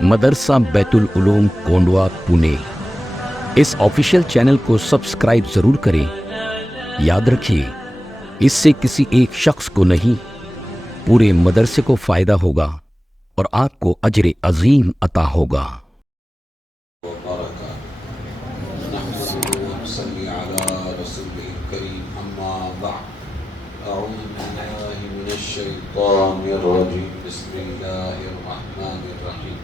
مدرسہ بیت العلوم کونڈوا پونے۔ اس official channel کو سبسکرائب ضرور کریں۔ یاد رکھیے، اس سے کسی ایک شخص کو نہیں، پورے مدرسے کو فائدہ ہوگا اور آپ کو اجر عظیم عطا ہوگا۔ بسم الله الرحمن الرحيم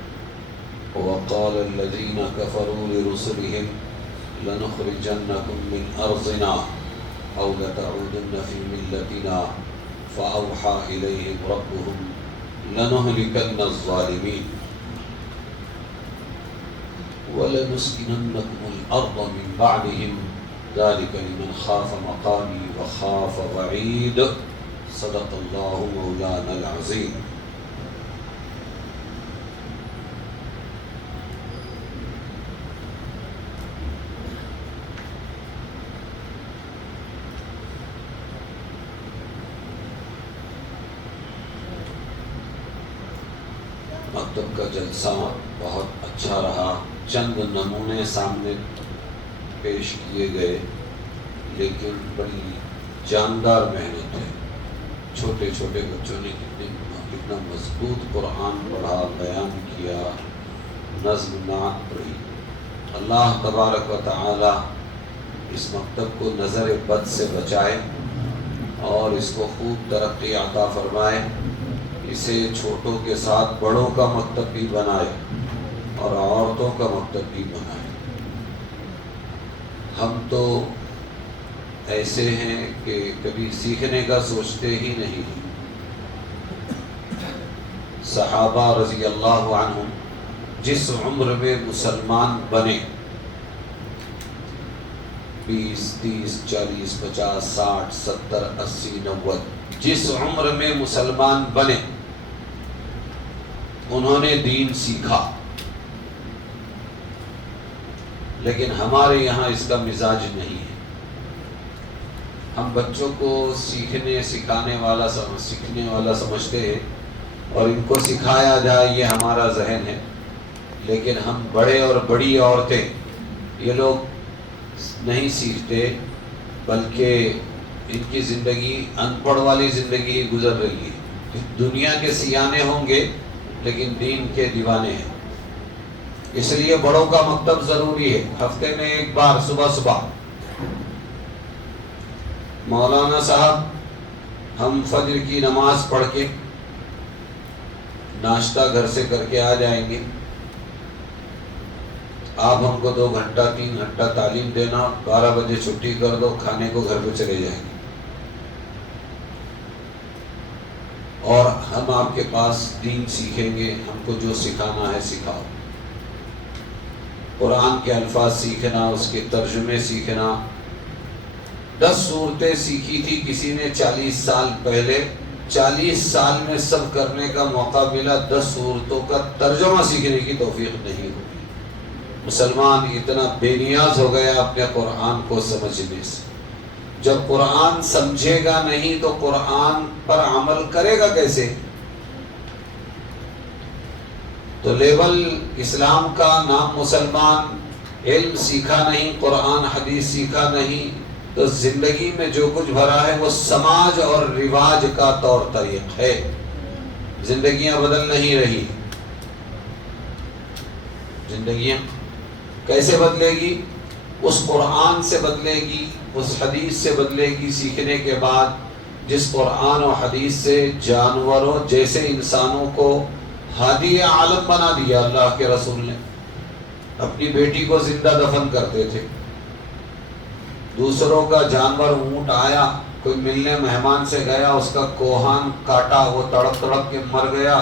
وقال الذين كفروا لرسلهم لنخرجنكم من أرضنا أو لتعودن في ملتنا فأوحى إليهم ربهم لنهلكن الظالمين ولنسكننكم الأرض من بعدهم ذلك لمن خاف مقامي وخاف وعيد صدق الله مولانا العظيم۔ مکتب کا جلسہ بہت اچھا رہا۔ چند نمونے سامنے پیش کیے گئے، لیکن بڑی جاندار محنت ہے۔ چھوٹے چھوٹے بچوں نے کتنا مضبوط قرآن پڑھا، بیان کیا، نظم نعت پڑھی۔ اللہ تبارک و تعالی اس مکتب کو نظر بد سے بچائے اور اس کو خوب ترقی عطا فرمائے، اسے چھوٹوں کے ساتھ بڑوں کا مکتب بھی بنائے اور عورتوں کا مکتب بھی بنائے۔ ہم تو ایسے ہیں کہ کبھی سیکھنے کا سوچتے ہی نہیں۔ صحابہ رضی اللہ عنہم جس عمر میں مسلمان بنے، 20 30 40 50 60 70 80 90، جس عمر میں مسلمان بنے انہوں نے دین سیکھا، لیکن ہمارے یہاں اس کا مزاج نہیں ہے۔ ہم بچوں کو سکھانے والا سمجھتے ہیں اور ان کو سکھایا جائے یہ ہمارا ذہن ہے، لیکن ہم بڑے اور بڑی عورتیں یہ لوگ نہیں سیکھتے، بلکہ ان کی زندگی ان پڑھ والی زندگی گزر رہی ہے۔ دنیا کے سیانے ہوں گے لیکن دین کے دیوانے ہیں۔ اس لیے بڑوں کا مکتب ضروری ہے۔ ہفتے میں ایک بار صبح مولانا صاحب ہم فجر کی نماز پڑھ کے ناشتہ گھر سے کر کے آ جائیں گے، آپ ہم کو 2 گھنٹہ 3 گھنٹہ تعلیم دینا، 12 بجے چھٹی کر دو، کھانے کو گھر پہ چلے جائیں گے اور ہم آپ کے پاس دین سیکھیں گے۔ ہم کو جو سکھانا ہے سکھاؤ۔ قرآن کے الفاظ سیکھنا، اس کے ترجمے سیکھنا۔ 10 صورتیں سیکھی تھی کسی نے 40 سال پہلے، 40 سال میں سب کرنے کا موقع ملا، 10 صورتوں کا ترجمہ سیکھنے کی توفیق نہیں ہوئی۔ مسلمان اتنا بے نیاز ہو گیا اپنے قرآن کو سمجھنے سے۔ جب قرآن سمجھے گا نہیں تو قرآن پر عمل کرے گا کیسے؟ تو لیبل اسلام کا، نام مسلمان، علم سیکھا نہیں، قرآن حدیث سیکھا نہیں، تو زندگی میں جو کچھ بھرا ہے وہ سماج اور رواج کا طور طریق ہے۔ زندگیاں بدل نہیں رہی۔ زندگیاں کیسے بدلے گی؟ اس قرآن سے بدلے گی، اس حدیث سے بدلے گی سیکھنے کے بعد، جس قرآن و حدیث سے جانوروں جیسے انسانوں کو ہادی عالم بنا دیا اللہ کے رسول نے۔ اپنی بیٹی کو زندہ دفن کرتے تھے۔ دوسروں کا جانور اونٹ آیا، کوئی ملنے مہمان سے گیا، اس کا کوہان کاٹا، وہ تڑپ تڑپ کے مر گیا،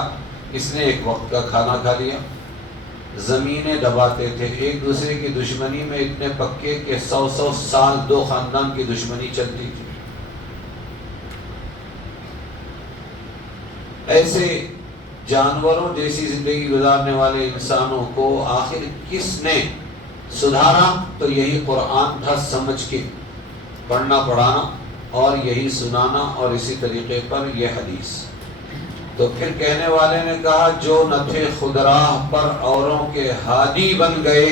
اس نے ایک وقت کا کھانا کھا لیا۔ زمینیں دباتے تھے، ایک دوسرے کی دشمنی میں اتنے پکے کہ 100 سال 2 خاندان کی دشمنی چلتی تھی۔ ایسے جانوروں جیسی زندگی گزارنے والے انسانوں کو آخر کس نے سدھارا؟ تو یہی قرآن تھا، سمجھ کے پڑھنا پڑھانا اور یہی سنانا، اور اسی طریقے پر یہ حدیث۔ تو پھر کہنے والے نے کہا جو نہ تھے خود راہ پر اوروں کے ہادی بن گئے،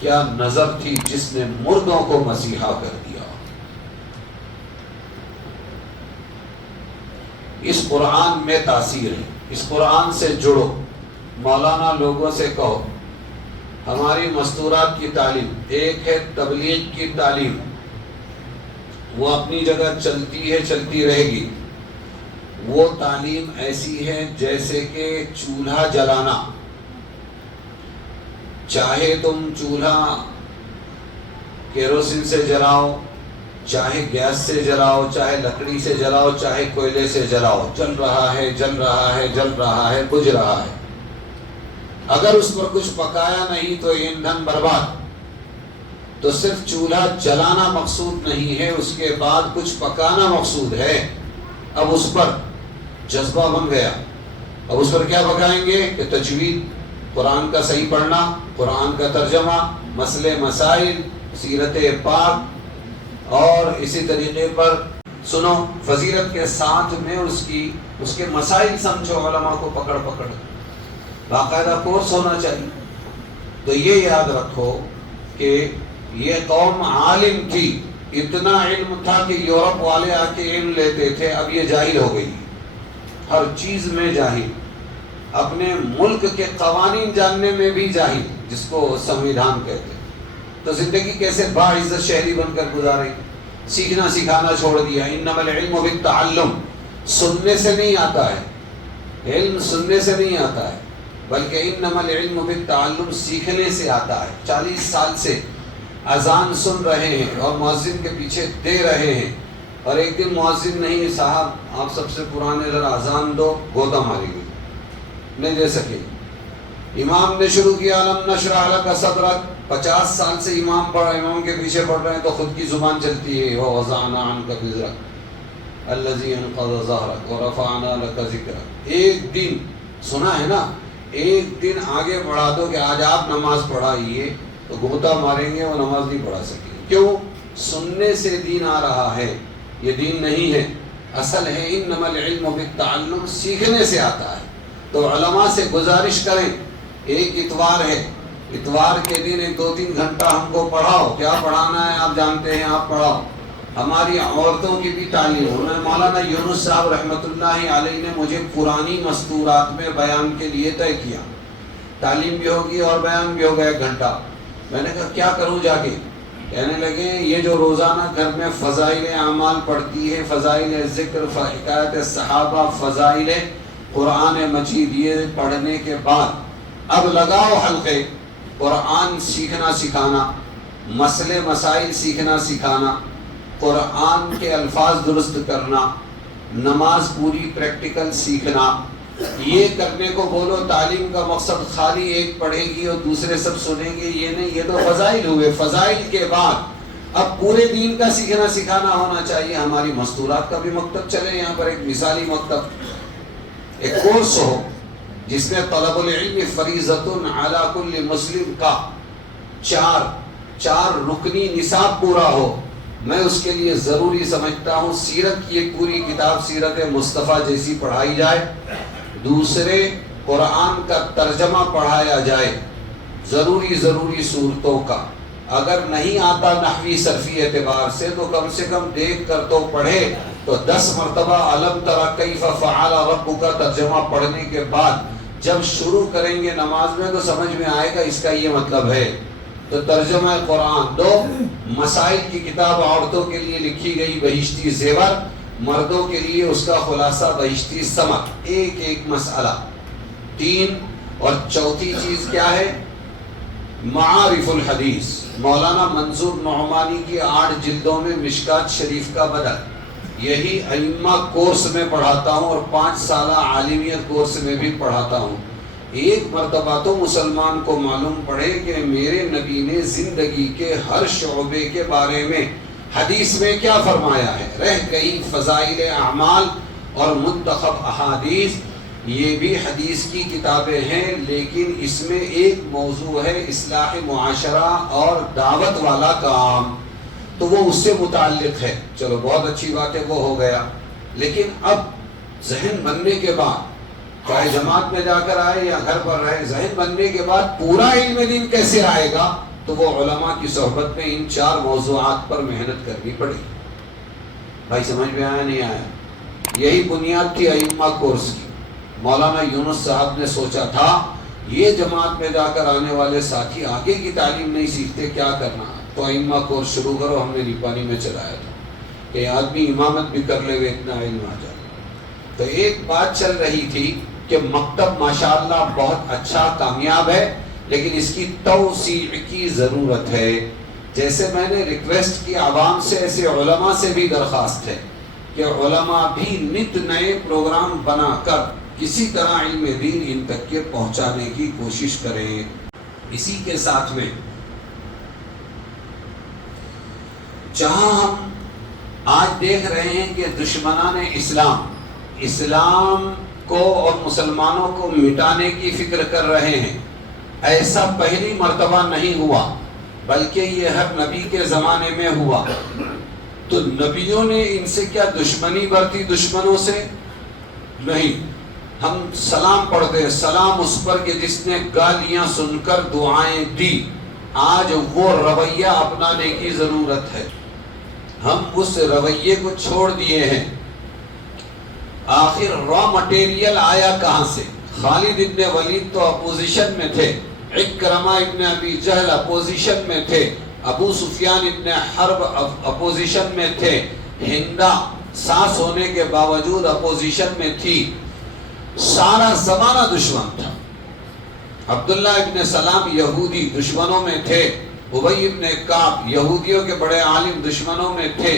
کیا نظر تھی جس نے مردوں کو مسیحا کر دیا۔ اس قرآن میں تاثیر ہے، اس قرآن سے جڑو۔ مولانا لوگوں سے کہو ہماری مستورات کی تعلیم، ایک ہے تبلیغ کی تعلیم، وہ اپنی جگہ چلتی ہے، چلتی رہے گی۔ وہ تعلیم ایسی ہے جیسے کہ چولہا جلانا، چاہے تم چولہا کیروسین سے جلاؤ، چاہے گیس سے جلاؤ، چاہے لکڑی سے جلاؤ، چاہے کوئلے سے جلاؤ، جل رہا ہے، جل رہا ہے، جل رہا ہے، بجھ رہا ہے۔ اگر اس پر کچھ پکایا نہیں تو ایندھن برباد۔ تو صرف چولہا جلانا مقصود نہیں ہے، اس کے بعد کچھ پکانا مقصود ہے۔ اب اس پر جذبہ بن گیا، اب اس پر کیا پکائیں گے کہ تجوید، قرآن کا صحیح پڑھنا، قرآن کا ترجمہ، مسئلے مسائل، سیرت پاک، اور اسی طریقے پر سنو فضیلت کے ساتھ میں اس کے مسائل سمجھو، علماء کو پکڑ پکڑ، باقاعدہ کورس ہونا چاہیے۔ تو یہ یاد رکھو کہ یہ قوم عالم تھی، اتنا علم تھا کہ یورپ والے آ کے علم لیتے تھے، اب یہ جاہل ہو گئی، ہر چیز میں جاہل، اپنے ملک کے قوانین جاننے میں بھی جاہل، جس کو سنویدھان کہتے ہیں۔ تو زندگی کیسے باعزت شہری بن کر گزارے، سیکھنا سکھانا چھوڑ دیا۔ انما العلم بالتعلم، سننے سے نہیں آتا ہے علم، سننے سے نہیں آتا ہے، بلکہ انما العلم بالتعلم، سیکھنے سے آتا ہے۔ 40 سال سے اذان سن رہے ہیں اور مؤذن کے پیچھے دے رہے ہیں، اور ایک دن مؤذن نہیں، صاحب آپ سب سے پرانے ذرا اذان دو، گوتا ماری گئی، نہیں دے سکے۔ امام نے شروع کیا الم نشرح لک صدرک، 50 سال سے امام کے پیچھے پڑھ رہے ہیں تو خود کی زبان چلتی ہے، ووضعنا عنک وزرک الذی انقض ظہرک ورفعنا لک ذکرک۔ ایک دن سنا ہے نا، ایک دن آگے بڑھا دو کہ آج آپ نماز پڑھائیے، تو گھوتا ماریں گے، وہ نماز نہیں پڑھا سکیں گے۔ کیوں؟ سننے سے دین آ رہا ہے، یہ دین نہیں ہے۔ اصل ہے انما العلم بالتعلم، سیکھنے سے آتا ہے۔ تو علماء سے گزارش کریں، ایک اتوار ہے، اتوار کے دن 2-3 گھنٹہ ہم کو پڑھاؤ، کیا پڑھانا ہے آپ جانتے ہیں، آپ پڑھاؤ۔ ہماری عورتوں کی بھی تعلیم ہونا۔ مولانا یونس صاحب رحمۃ اللہ علیہ نے مجھے پرانی مستورات میں بیان کے لیے طے کیا، تعلیم بھی ہوگی اور بیان بھی ہوگا 1 گھنٹہ۔ میں نے کہا کیا کروں جا کے؟ کہنے لگے یہ جو روزانہ گھر میں فضائل اعمال پڑھتی ہے، فضائل ذکر، حکایت صحابہ، فضائل قرآن مجید، یہ پڑھنے کے بعد اب لگاؤ حلقے، قرآن سیکھنا سکھانا، مسئلے مسائل سیکھنا سکھانا، قرآن کے الفاظ درست کرنا، نماز پوری پریکٹیکل سیکھنا۔ یہ کرنے کو بولو۔ تعلیم کا مقصد خالی ایک پڑھے گی اور دوسرے سب سنیں گے، یہ نہیں، یہ تو فضائل ہوئے۔ فضائل کے بعد اب پورے دین کا سیکھنا سکھانا ہونا چاہیے۔ ہماری مستورات کا بھی مکتب چلے، یہاں پر ایک مثالی مکتب، ایک کورس ہو جس میں طلب العلم فریضۃ علی کل مسلم کا 4 رکنی نصاب پورا ہو۔ میں اس کے لیے ضروری سمجھتا ہوں سیرت کی ایک پوری کتاب سیرت مصطفیٰ جیسی پڑھائی جائے، دوسرے قرآن کا ترجمہ پڑھایا جائے، ضروری صورتوں کا۔ اگر نہیں آتا نحوی صرفی اعتبار سے تو کم سے کم دیکھ کر تو پڑھے۔ تو 10 مرتبہ علم تری کیف فعل ربک کا ترجمہ پڑھنے کے بعد جب شروع کریں گے نماز میں تو سمجھ میں آئے گا اس کا یہ مطلب ہے۔ تو ترجمہ قرآن 2، مسائل کی کتاب عورتوں کے لیے لکھی گئی بہشتی زیور، مردوں کے لیے اس کا خلاصہ بہشتی سمک، ایک مسئلہ 3۔ اور چوتھی چیز کیا ہے؟ معارف الحدیث، مولانا منظور نعمانی کی 8 جلدوں میں مشکات شریف کا بدل، یہی ائمہ کورس میں پڑھاتا ہوں اور 5 سالہ عالمیت کورس میں بھی پڑھاتا ہوں۔ ایک مرتبہ تو مسلمان کو معلوم پڑے کہ میرے نبی نے زندگی کے ہر شعبے کے بارے میں حدیث میں کیا فرمایا ہے۔ رہ گئی فضائل اعمال اور منتخب احادیث، یہ بھی حدیث کی کتابیں ہیں، لیکن اس میں ایک موضوع ہے اصلاح معاشرہ اور دعوت والا کام، تو وہ اس سے متعلق ہے۔ چلو بہت اچھی بات ہے، وہ ہو گیا۔ لیکن اب ذہن بننے کے بعد چاہے جماعت میں جا کر آئے یا گھر پر رہے، ذہن بننے کے بعد پورا علم دین کیسے آئے گا؟ تو وہ علماء کی صحبت میں ان 4 موضوعات پر محنت کرنی پڑے گی۔ بھائی سمجھ میں آیا نہیں آیا؟ یہی بنیاد تھی ائمہ کورس کی۔ مولانا یونس صاحب نے سوچا تھا یہ جماعت میں جا کر آنے والے ساتھی آگے کی تعلیم نہیں سیکھتے، کیا کرنا؟ تو ائمہ کورس شروع کرو۔ ہم نے نیپانی میں چلایا تھا کہ آدمی امامت بھی کر لے گا، اتنا علم آ جائے۔ تو ایک بات چل رہی تھی کہ مکتب ماشاءاللہ بہت اچھا کامیاب ہے، لیکن اس کی توسیع کی ضرورت ہے۔ جیسے میں نے ریکویسٹ کی عوام سے، ایسے علماء سے بھی درخواست ہے کہ علماء بھی نت نئے پروگرام بنا کر کسی طرح علم دین ان تک کے پہنچانے کی کوشش کریں۔ اسی کے ساتھ میں جہاں ہم آج دیکھ رہے ہیں کہ دشمنان اسلام کو اور مسلمانوں کو مٹانے کی فکر کر رہے ہیں، ایسا پہلی مرتبہ نہیں ہوا، بلکہ یہ ہر نبی کے زمانے میں ہوا۔ تو نبیوں نے ان سے کیا دشمنی برتی؟ دشمنوں سے نہیں۔ ہم سلام پڑھتے، سلام اس پر کہ جس نے گالیاں سن کر دعائیں دی۔ آج وہ رویہ اپنانے کی ضرورت ہے۔ ہم اس رویے کو چھوڑ دیے ہیں۔ آخر را مٹیریل آیا کہاں سے؟ خالد ابن ولید تو اپوزیشن میں تھے، اکرمہ ابن ابی جہل اپوزیشن میں تھے، ابو سفیان ابن حرب اپوزیشن میں تھے، ہندا ساس ہونے کے باوجود اپوزیشن میں تھی۔ سارا زمانہ دشمن تھا۔ عبداللہ ابن سلام یہودی دشمنوں میں تھے، ابی ابن کعب یہودیوں کے بڑے عالم دشمنوں میں تھے۔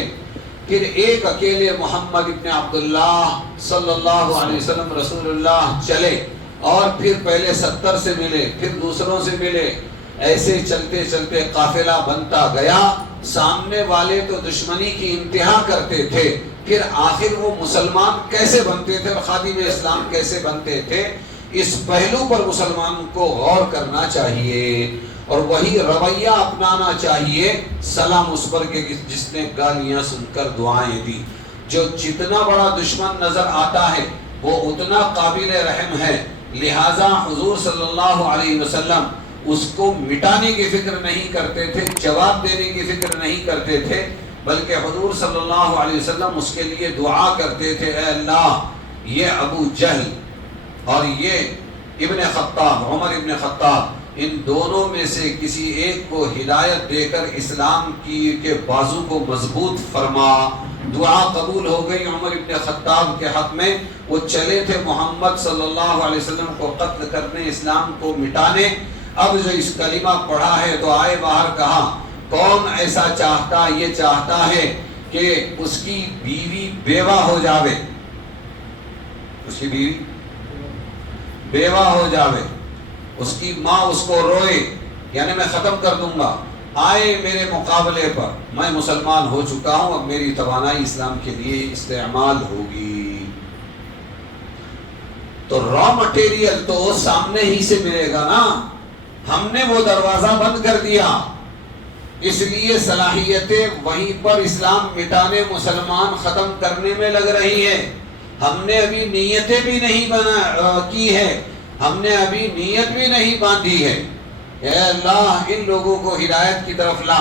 پھر ایک اکیلے محمد ابن عبداللہ صلی اللہ علیہ وسلم رسول اللہ چلے، اور پھر پہلے 70 سے ملے، پھر دوسروں سے ملے، ایسے چلتے چلتے قافلہ بنتا گیا۔ سامنے والے تو دشمنی کی انتہا کرتے تھے، پھر آخر وہ مسلمان کیسے بنتے تھے اور خادم اسلام کیسے بنتے تھے؟ اس پہلو پر مسلمان کو غور کرنا چاہیے اور وہی رویہ اپنانا چاہیے۔ سلام اس پر کہ جس نے گالیاں سن کر دعائیں دی۔ جو جتنا بڑا دشمن نظر آتا ہے وہ اتنا قابل رحم ہے، لہٰذا حضور صلی اللہ علیہ وسلم اس کو مٹانے کی فکر نہیں کرتے تھے، جواب دینے کی فکر نہیں کرتے تھے، بلکہ حضور صلی اللہ علیہ وسلم اس کے لیے دعا کرتے تھے، اے اللہ یہ ابو جہل اور یہ ابن خطاب، عمر ابن خطاب، ان دونوں میں سے کسی ایک کو ہدایت دے کر اسلام کے بازو کو مضبوط فرما۔ دعا قبول ہو گئی عمر ابن خطاب کے حق میں۔ وہ چلے تھے محمد صلی اللہ علیہ وسلم کو قتل کرنے، اسلام کو مٹانے۔ اب جو اس کلمہ پڑھا ہے تو آئے باہر کہا، کون ایسا چاہتا، یہ چاہتا ہے کہ اس کی بیوی بیوہ ہو جاوے، اس کی بیوی بیوہ ہو جاوے، اس کی ماں اس کو روئے، یعنی میں ختم کر دوں گا، آئے میرے مقابلے پر، میں مسلمان ہو چکا ہوں، اب میری توانائی اسلام کے لیے استعمال ہوگی۔ تو را مٹیریل تو سامنے ہی سے ملے گا نا، ہم نے وہ دروازہ بند کر دیا، اس لیے صلاحیتیں وہیں پر اسلام مٹانے، مسلمان ختم کرنے میں لگ رہی ہیں۔ ہم نے ابھی نیتیں بھی نہیں کی ہے، ہم نے ابھی نیت بھی نہیں باندھی ہے۔ اے اللہ ان لوگوں کو ہدایت کی طرف لا،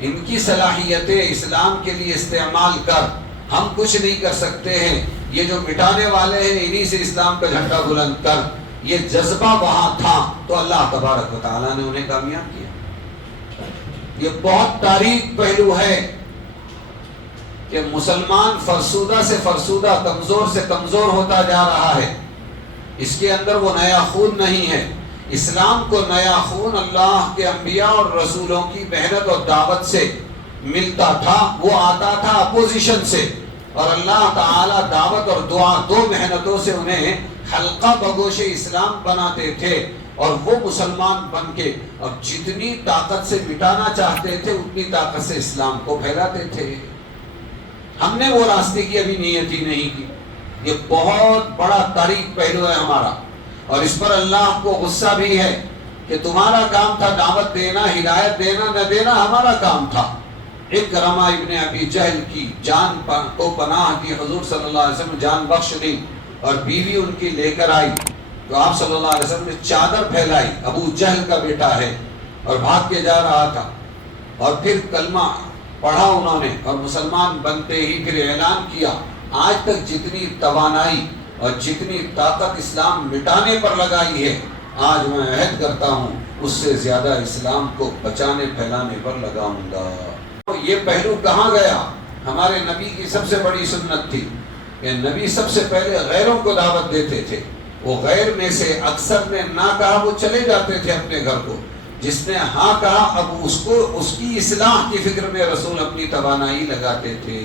ان کی صلاحیتیں اسلام کے لیے استعمال کر، ہم کچھ نہیں کر سکتے ہیں، یہ جو مٹانے والے ہیں انہی سے اسلام کا جھنڈا بلند کر۔ یہ جذبہ وہاں تھا تو اللہ تبارک و تعالیٰ نے انہیں کامیاب کیا۔ یہ بہت تاریخ پہلو ہے کہ مسلمان فرسودہ سے فرسودہ، کمزور سے کمزور ہوتا جا رہا ہے، اس کے اندر وہ نیا خون نہیں ہے۔ اسلام کو نیا خون اللہ کے انبیاء اور رسولوں کی محنت اور دعوت سے ملتا تھا، وہ آتا تھا اپوزیشن سے، اور اللہ تعالی دعوت اور دعا دو محنتوں سے انہیں حلقہ بگوش اسلام بناتے تھے، اور وہ مسلمان بن کے اب جتنی طاقت سے مٹانا چاہتے تھے اتنی طاقت سے اسلام کو پھیلاتے تھے۔ ہم نے وہ راستے کی ابھی نیت ہی نہیں کی۔ یہ بہت بڑا تاریخ پہلو ہے ہمارا، اور اس پر اللہ کو غصہ بھی ہے کہ تمہارا کام تھا دعوت دینا، ہدایت دینا، نہ دینا ہمارا کام تھا۔ اکرمہ ابن ابی جہل کی جان کو پناہ دی، حضور صلی اللہ علیہ وسلم جان بخش دی، اور بیوی ان کی لے کر آئی تو آپ صلی اللہ علیہ وسلم نے چادر پھیلائی، ابو جہل کا بیٹا ہے اور بھاگ کے جا رہا تھا، اور پھر کلمہ پڑھا انہوں نے اور مسلمان بنتے ہی پھر اعلان کیا، آج تک جتنی توانائی اور جتنی طاقت اسلام مٹانے پر لگائی ہے، آج میں عہد کرتا ہوں اس سے زیادہ اسلام کو بچانے پھیلانے پر لگاؤں گا۔ یہ پہلو کہاں گیا؟ ہمارے نبی کی سب سے بڑی سنت تھی کہ نبی سب سے پہلے غیروں کو دعوت دیتے تھے، وہ غیر میں سے اکثر نے نہ کہا وہ چلے جاتے تھے اپنے گھر کو، جس نے ہاں کہا اب اس کی اصلاح کی فکر میں رسول اپنی توانائی لگاتے تھے،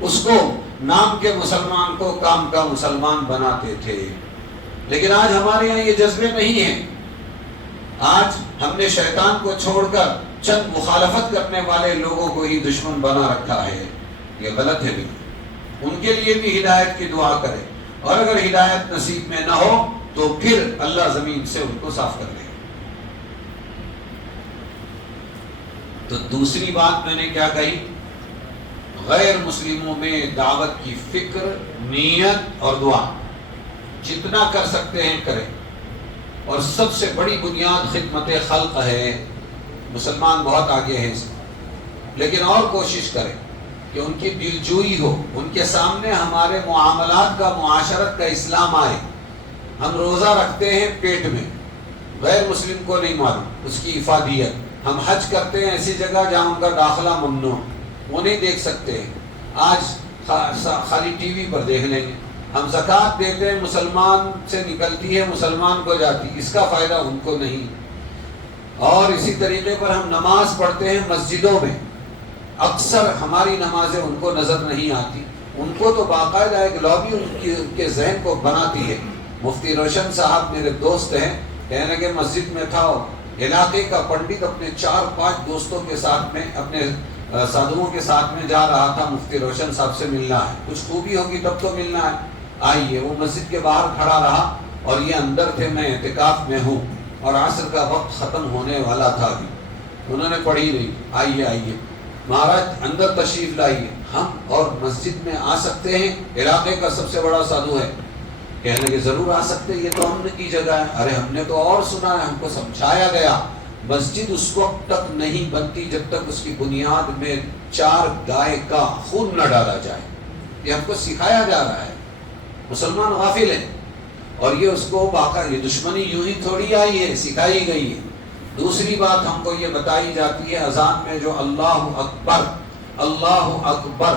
اس کو نام کے مسلمان کو کام کا مسلمان بناتے تھے۔ لیکن آج ہمارے یہاں یہ جذبے نہیں ہیں، آج ہم نے شیطان کو چھوڑ کر چند مخالفت کرنے والے لوگوں کو ہی دشمن بنا رکھا ہے، یہ غلط ہے بھی۔ ان کے لیے بھی ہدایت کی دعا کرے، اور اگر ہدایت نصیب میں نہ ہو تو پھر اللہ زمین سے ان کو صاف کر دے۔ تو دوسری بات میں نے کیا کہی؟ غیر مسلموں میں دعوت کی فکر، نیت اور دعا جتنا کر سکتے ہیں کریں، اور سب سے بڑی بنیاد خدمت خلق ہے۔ مسلمان بہت آگے ہیں اس میں، لیکن اور کوشش کریں کہ ان کی دلجوئی ہو، ان کے سامنے ہمارے معاملات کا، معاشرت کا اسلام آئے۔ ہم روزہ رکھتے ہیں پیٹ میں، غیر مسلم کو نہیں معلوم اس کی افادیت۔ ہم حج کرتے ہیں ایسی جگہ جہاں ان کا داخلہ ممنوع، وہ نہیں دیکھ سکتے ہیں، آج خالی ٹی وی پر دیکھ لیں گے۔ ہم زکوٰۃ دیتے ہیں، مسلمان سے نکلتی ہے مسلمان کو جاتی، اس کا فائدہ ان کو نہیں۔ اور اسی طریقے پر ہم نماز پڑھتے ہیں مسجدوں میں، اکثر ہماری نمازیں ان کو نظر نہیں آتی، ان کو تو باقاعدہ ایک لابی ان کے ذہن کو بناتی ہے۔ مفتی روشن صاحب میرے دوست ہیں، کہنے کہ مسجد میں تھا، علاقے کا پنڈت اپنے 4-5 دوستوں کے ساتھ میں، اپنے سادھوؤں کے ساتھ میں جا رہا تھا، مفتی روشن صاحب سے ملنا ہے، کچھ خوبی ہوگی تب تو ملنا ہے، آئیے۔ وہ مسجد کے باہر کھڑا رہا اور یہ اندر تھے، میں اعتکاف میں ہوں اور عصر کا وقت ختم ہونے والا تھا ابھی، انہوں نے پڑھی نہیں، آئیے آئیے مہاراج اندر تشریف لائیے، ہم اور مسجد میں آ سکتے ہیں؟ علاقے کا سب سے بڑا سادھو ہے، کہنے کہ ضرور آ سکتے، یہ تو ہم نے کی جگہ ہے۔ ارے ہم نے تو اور سنا ہے، ہم کو سمجھایا گیا مسجد اس وقت تک نہیں بنتی جب تک اس کی بنیاد میں 4 گائے کا خون نہ ڈالا جائے، یہ ہم کو سکھایا جا رہا ہے۔ مسلمان غافل ہیں، اور یہ اس کو یہ دشمنی یوں ہی تھوڑی آئی ہے، سکھائی گئی ہے۔ دوسری بات ہم کو یہ بتائی جاتی ہے اذان میں جو اللہ اکبر اللہ اکبر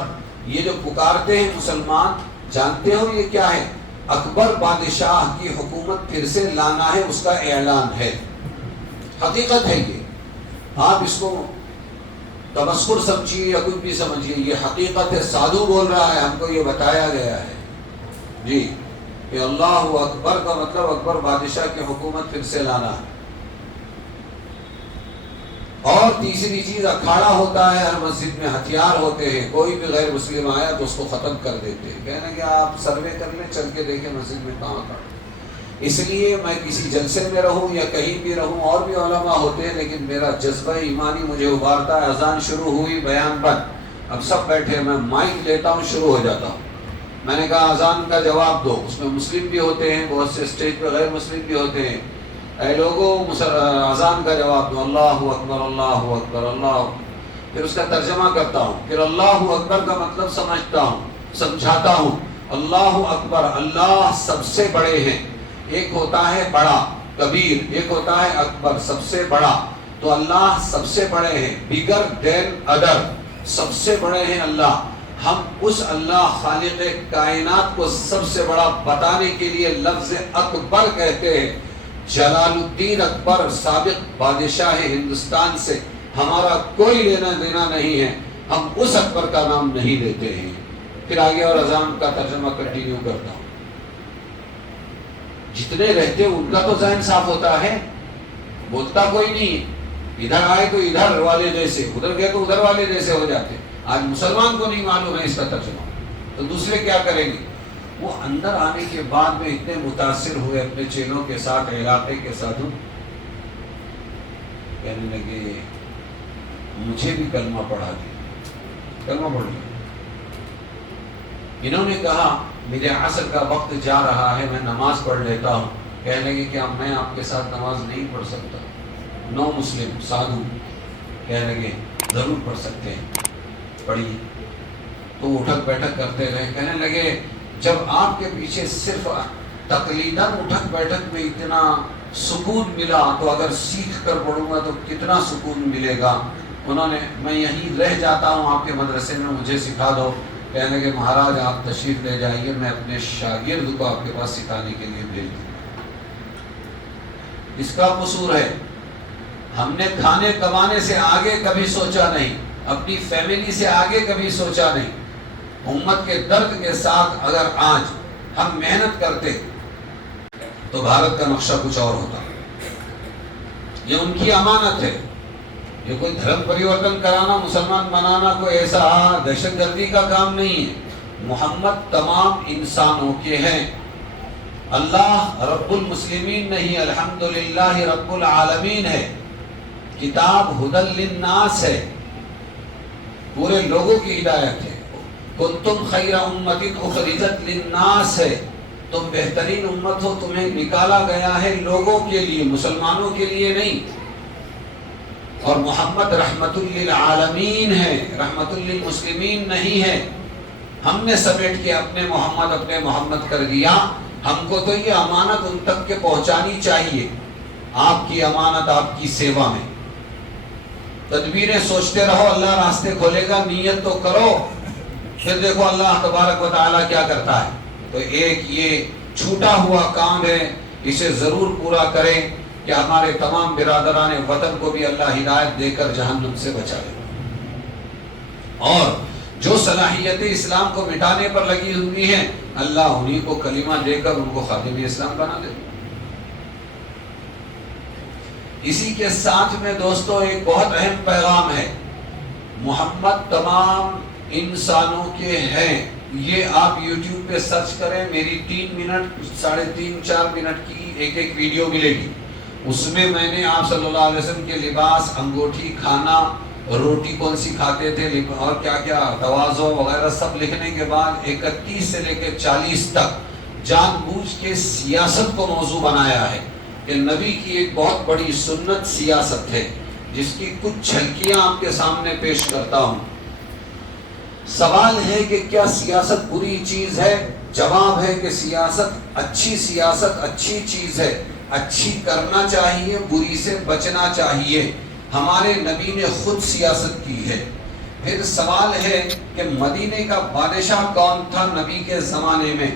یہ جو پکارتے ہیں مسلمان، جانتے ہو یہ کیا ہے؟ اکبر بادشاہ کی حکومت پھر سے لانا ہے، اس کا اعلان ہے، حقیقت ہے یہ۔ آپ اس کو تمسخر سمجھیے یا کچھ بھی سمجھیے، یہ حقیقت ہے، سادھو بول رہا ہے، ہم کو یہ بتایا گیا ہے جی کہ اللہ اکبر کا مطلب اکبر بادشاہ کی حکومت پھر سے لانا ہے۔ اور تیسری چیز، اکھاڑا ہوتا ہے ہر مسجد میں، ہتھیار ہوتے ہیں، کوئی بھی غیر مسلم آیا تو اس کو ختم کر دیتے ہیں، کہنا کہ آپ سروے کر لیں، چل کے دیکھیں مسجد میں کہاں کھڑا۔ اس لیے میں کسی جلسے میں رہوں یا کہیں بھی رہوں، اور بھی علماء ہوتے ہیں، لیکن میرا جذبہ ایمانی مجھے ابھارتا ہے، اذان شروع ہوئی، بیان بند، اب سب بیٹھے، میں مائک لیتا ہوں، شروع ہو جاتا ہوں۔ میں نے کہا اذان کا جواب دو، اس میں مسلم بھی ہوتے ہیں، بہت سے اسٹیج پہ غیر مسلم بھی ہوتے ہیں، اے لوگوں اذان کا جواب دو، اللہ اکبر اللہ اکبر اللہ۔ پھر اس کا ترجمہ کرتا ہوں، پھر اللہ اکبر کا مطلب سمجھتا ہوں، سمجھاتا ہوں۔ اللہ اکبر، اللہ سب سے بڑے ہیں، ایک ہوتا ہے بڑا کبیر، ایک ہوتا ہے اکبر سب سے بڑا، تو اللہ سب سے بڑے ہیں، bigger than other، سب سے بڑے ہیں اللہ۔ ہم اس اللہ خالق کائنات کو سب سے بڑا بتانے کے لیے لفظ اکبر کہتے ہیں۔ جلال الدین اکبر سابق بادشاہ ہندوستان سے ہمارا کوئی لینا دینا نہیں ہے، ہم اس اکبر کا نام نہیں لیتے ہیں۔ پھر آگے اور اذان کا ترجمہ کنٹینیو کرتا ہوں۔ جتنے رہتے ہیں ان کا تو ذہن صاف ہوتا ہے، بولتا کوئی نہیں، ادھر آئے تو ادھر والے جیسے، ادھر گئے تو ادھر والے جیسے ہو جاتے۔ آج مسلمان کو نہیں معلوم ہے اس کا ترجمہ، تو دوسرے کیا کریں گے؟ وہ اندر آنے کے بعد میں اتنے متاثر ہوئے اپنے چیلوں کے ساتھ، علاقے کے ساتھوں، کہنے لگے مجھے بھی کلمہ پڑھا دیا، کلمہ پڑھ لیا۔ انہوں نے کہا میرے عصر کا وقت جا رہا ہے، میں نماز پڑھ لیتا ہوں. کہنے لگے کہ میں آپ کے ساتھ نماز نہیں پڑھ سکتا. نو مسلم سادھو کہنے لگے ضرور پڑھ سکتے ہیں، پڑھیے. تو اٹھک بیٹھک کرتے رہے. کہنے لگے جب آپ کے پیچھے صرف تقلیداً اٹھک بیٹھک میں اتنا سکون ملا تو اگر سیکھ کر پڑھوں گا تو کتنا سکون ملے گا. انہوں نے میں یہیں رہ جاتا ہوں آپ کے مدرسے میں، مجھے سکھا دو. کہنے کہ مہاراج آپ تشریف لے جائیے، میں اپنے شاگرد کو آپ کے پاس سکھانے کے لیے بھیج دوں. اس کا قصور ہے. ہم نے کھانے کمانے سے آگے کبھی سوچا نہیں، اپنی فیملی سے آگے کبھی سوچا نہیں. امت کے درد کے ساتھ اگر آج ہم محنت کرتے تو بھارت کا نقشہ کچھ اور ہوتا. یہ ان کی امانت ہے. یہ کوئی دھرم پریورتن کرانا، مسلمان بنانا کوئی ایسا دہشت گردی کا کام نہیں ہے. محمد تمام انسانوں کے ہیں. اللہ رب المسلمین نہیں، الحمدللہ رب العالمین ہے. کتاب ہدی للناس ہے، پورے لوگوں کی ہدایت ہے. کنتم خیر امت اخرجت للناس ہے، تم بہترین امت ہو، تمہیں نکالا گیا ہے لوگوں کے لیے، مسلمانوں کے لیے نہیں. اور محمد رحمت للعالمین ہے، رحمت للمسلمین نہیں ہے. ہم نے سمیٹ کے اپنے محمد کر دیا. ہم کو تو یہ امانت ان تک کے پہنچانی چاہیے. آپ کی امانت آپ کی سیوا میں. تدبیریں سوچتے رہو، اللہ راستے کھولے گا. نیت تو کرو، پھر دیکھو اللہ تبارک و تعالیٰ کیا کرتا ہے. تو ایک یہ چھوٹا ہوا کام ہے، اسے ضرور پورا کریں کہ ہمارے تمام برادران وطن کو بھی اللہ ہدایت دے کر جہنم سے بچا لے. اور جو صلاحیت اسلام کو مٹانے پر لگی ہوئی ہیں، اللہ انہی کو کلمہ دے کر ان کو خادم اسلام بنا دے. اسی کے ساتھ میں دوستو ایک بہت اہم پیغام ہے. محمد تمام انسانوں کے ہیں. یہ آپ یوٹیوب پہ سرچ کریں، میری 3 منٹ 3.5 4 منٹ کی ایک ویڈیو ملے گی. اس میں میں نے آپ صلی اللہ علیہ وسلم کے لباس، انگوٹھی، کھانا، روٹی کون سی کھاتے تھے اور کیا کیا تواضع وغیرہ سب لکھنے کے بعد 31 سے لے کے 40 تک جان بوجھ کے سیاست کو موضوع بنایا ہے کہ نبی کی ایک بہت بڑی سنت سیاست ہے، جس کی کچھ جھلکیاں آپ کے سامنے پیش کرتا ہوں. سوال ہے کہ کیا سیاست بری چیز ہے؟ جواب ہے کہ سیاست اچھی چیز ہے. اچھی کرنا چاہیے، بری سے بچنا چاہیے. ہمارے نبی نے خود سیاست کی ہے. پھر سوال ہے کہ مدینے کا بادشاہ کون تھا نبی کے زمانے میں؟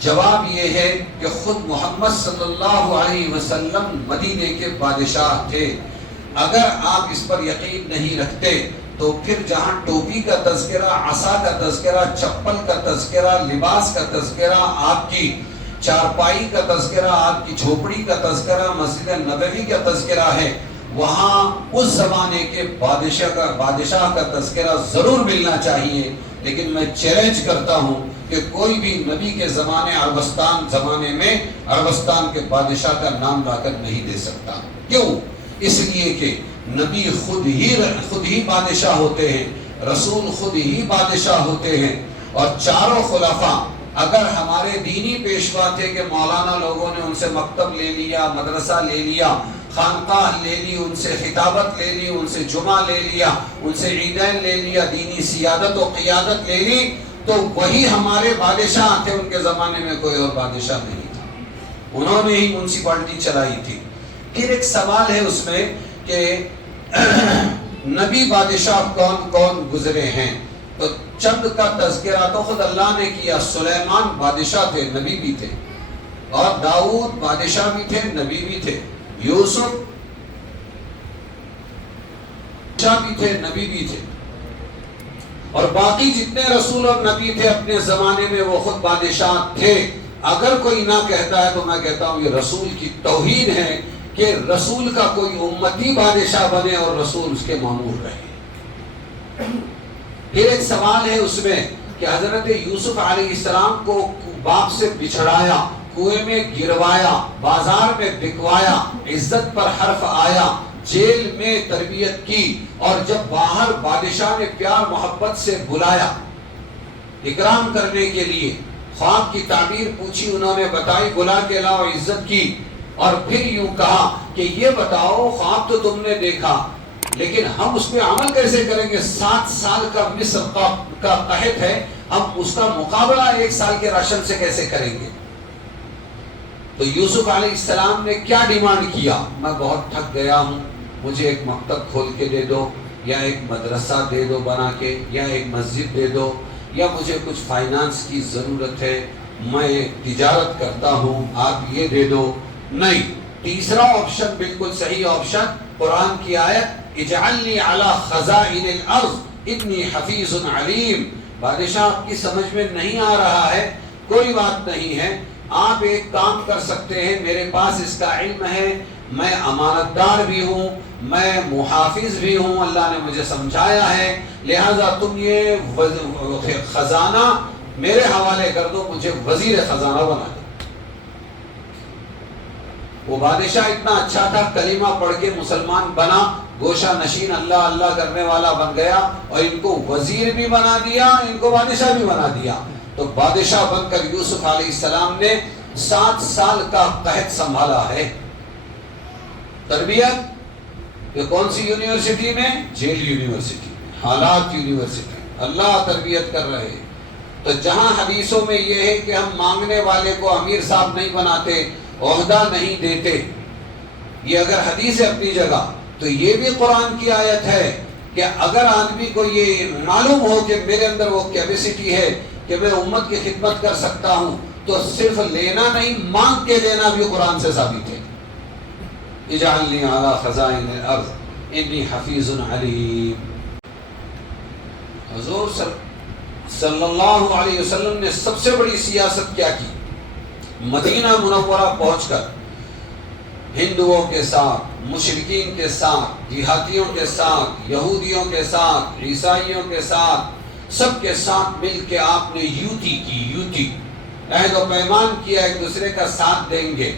جواب یہ ہے کہ خود محمد صلی اللہ علیہ وسلم مدینے کے بادشاہ تھے. اگر آپ اس پر یقین نہیں رکھتے تو پھر جہاں ٹوپی کا تذکرہ، عصا کا تذکرہ، چپل کا تذکرہ، لباس کا تذکرہ، آپ کی چارپائی کا تذکرہ، آپ کی جھوپڑی کا تذکرہ، مسجد نبوی کا تذکرہ ہے، وہاں اس زمانے کے بادشاہ کا تذکرہ ضرور ملنا چاہیے. لیکن میں چیلنج کرتا ہوں کہ کوئی بھی نبی کے زمانے میں عربستان کے بادشاہ کا نام لا کر نہیں دے سکتا. کیوں؟ اس لیے کہ نبی خود ہی بادشاہ ہوتے ہیں، رسول خود ہی بادشاہ ہوتے ہیں. اور چاروں خلفاء اگر ہمارے دینی پیشوا تھے کہ مولانا لوگوں نے ان سے مکتب لے لیا، مدرسہ لے لیا، خانقاہ لے لی، ان سے خطابت لے لی، ان سے جمعہ لے لیا، ان سے عیدین لے لیا، دینی سیادت و قیادت لے لی، تو وہی ہمارے بادشاہ تھے. ان کے زمانے میں کوئی اور بادشاہ نہیں تھا، انہوں نے ہی میونسپلٹی چلائی تھی. پھر ایک سوال ہے اس میں کہ نبی بادشاہ کون کون گزرے ہیں؟ تو چند کا تذکرہ تو خود اللہ نے کیا. سلیمان بادشاہ تھے، نبی بھی تھے، اور داؤد بادشاہ بھی تھے، نبی بھی تھے. یوسف بادشاہ بھی تھے، نبی بھی تھے. اور باقی جتنے رسول اور نبی تھے اپنے زمانے میں وہ خود بادشاہ تھے. اگر کوئی نہ کہتا ہے تو میں کہتا ہوں یہ رسول کی توہین ہے کہ رسول کا کوئی امتی بادشاہ بنے اور رسول اس کے مامور رہے. پھر ایک سوال ہے اس میں کہ حضرت یوسف علیہ السلام کو باپ سے بچھڑایا، کنویں میں گروایا، بازار میں بکوایا، عزت پر حرف آیا، جیل میں تربیت کی، اور جب باہر بادشاہ نے پیار محبت سے بلایا اکرام کرنے کے لیے خواب کی تعبیر پوچھی، انہوں نے بتائی، بلا کے لاؤ، عزت کی، اور پھر یوں کہا کہ یہ بتاؤ خواب تو تم نے دیکھا لیکن ہم اس پہ عمل کیسے کریں گے؟ 7 سال کا مصر کا قحط ہے، ہم اس کا مقابلہ 1 سال کے راشن سے کیسے کریں گے؟ تو یوسف علیہ السلام نے کیا ڈیمانڈ کیا؟ میں بہت تھک گیا ہوں، مجھے ایک مکتب کھول کے دے دو، یا ایک مدرسہ دے دو بنا کے، یا ایک مسجد دے دو، یا مجھے کچھ فائنانس کی ضرورت ہے، میں تجارت کرتا ہوں، آپ یہ دے دو۔ نہیں، تیسرا آپشن بالکل صحیح آپشن، قرآن کی آیت اجعلنی علی خزائن الارض انی حفیظ علیم۔ بادشاہ آپ کی سمجھ میں نہیں آ رہا ہے، کوئی بات نہیں ہے، آپ ایک کام کر سکتے ہیں، میرے پاس اس کا علم ہے، میں امانت دار بھی ہوں، میں محافظ بھی ہوں، اللہ نے مجھے سمجھایا ہے، لہذا تم یہ خزانہ میرے حوالے کر دو، مجھے وزیر خزانہ بنا دو۔ وہ بادشاہ اتنا اچھا تھا، کلمہ پڑھ کے مسلمان بنا، گوشہ نشین اللہ اللہ کرنے والا بن گیا، اور ان کو وزیر بھی بنا دیا، ان کو بادشاہ بھی بنا دیا۔ تو بادشاہ بن کر یوسف علیہ السلام نے 7 سال کا قحط سنبھالا ہے۔ تربیت یہ کون سی یونیورسٹی میں؟ جیل یونیورسٹی میں، حالات یونیورسٹی، اللہ تربیت کر رہے۔ تو جہاں حدیثوں میں یہ ہے کہ ہم مانگنے والے کو امیر صاحب نہیں بناتے، عہدہ نہیں دیتے، یہ اگر حدیث ہے اپنی جگہ، تو یہ بھی قرآن کی آیت ہے کہ اگر آدمی کو یہ معلوم ہو کہ میرے اندر وہ کیپیسٹی ہے کہ میں امت کی خدمت کر سکتا ہوں، تو صرف لینا نہیں، مانگ کے لینا بھی قرآن سے ثابت ہے۔ اجعلنی علی خزائن الارض انی حفیظ علیم۔ حضور صلی اللہ علیہ وسلم نے سب سے بڑی سیاست کیا کی؟ مدینہ منورہ پہنچ کر ہندوؤں کے ساتھ، مشرکین کے ساتھ، دیہاتیوں کے ساتھ، یہودیوں کے ساتھ، عیسائیوں کے ساتھ، سب کے ساتھ مل کے آپ نے یوتی کی، یوتی عہد و پیمان کیا، ایک دوسرے کا ساتھ دیں گے،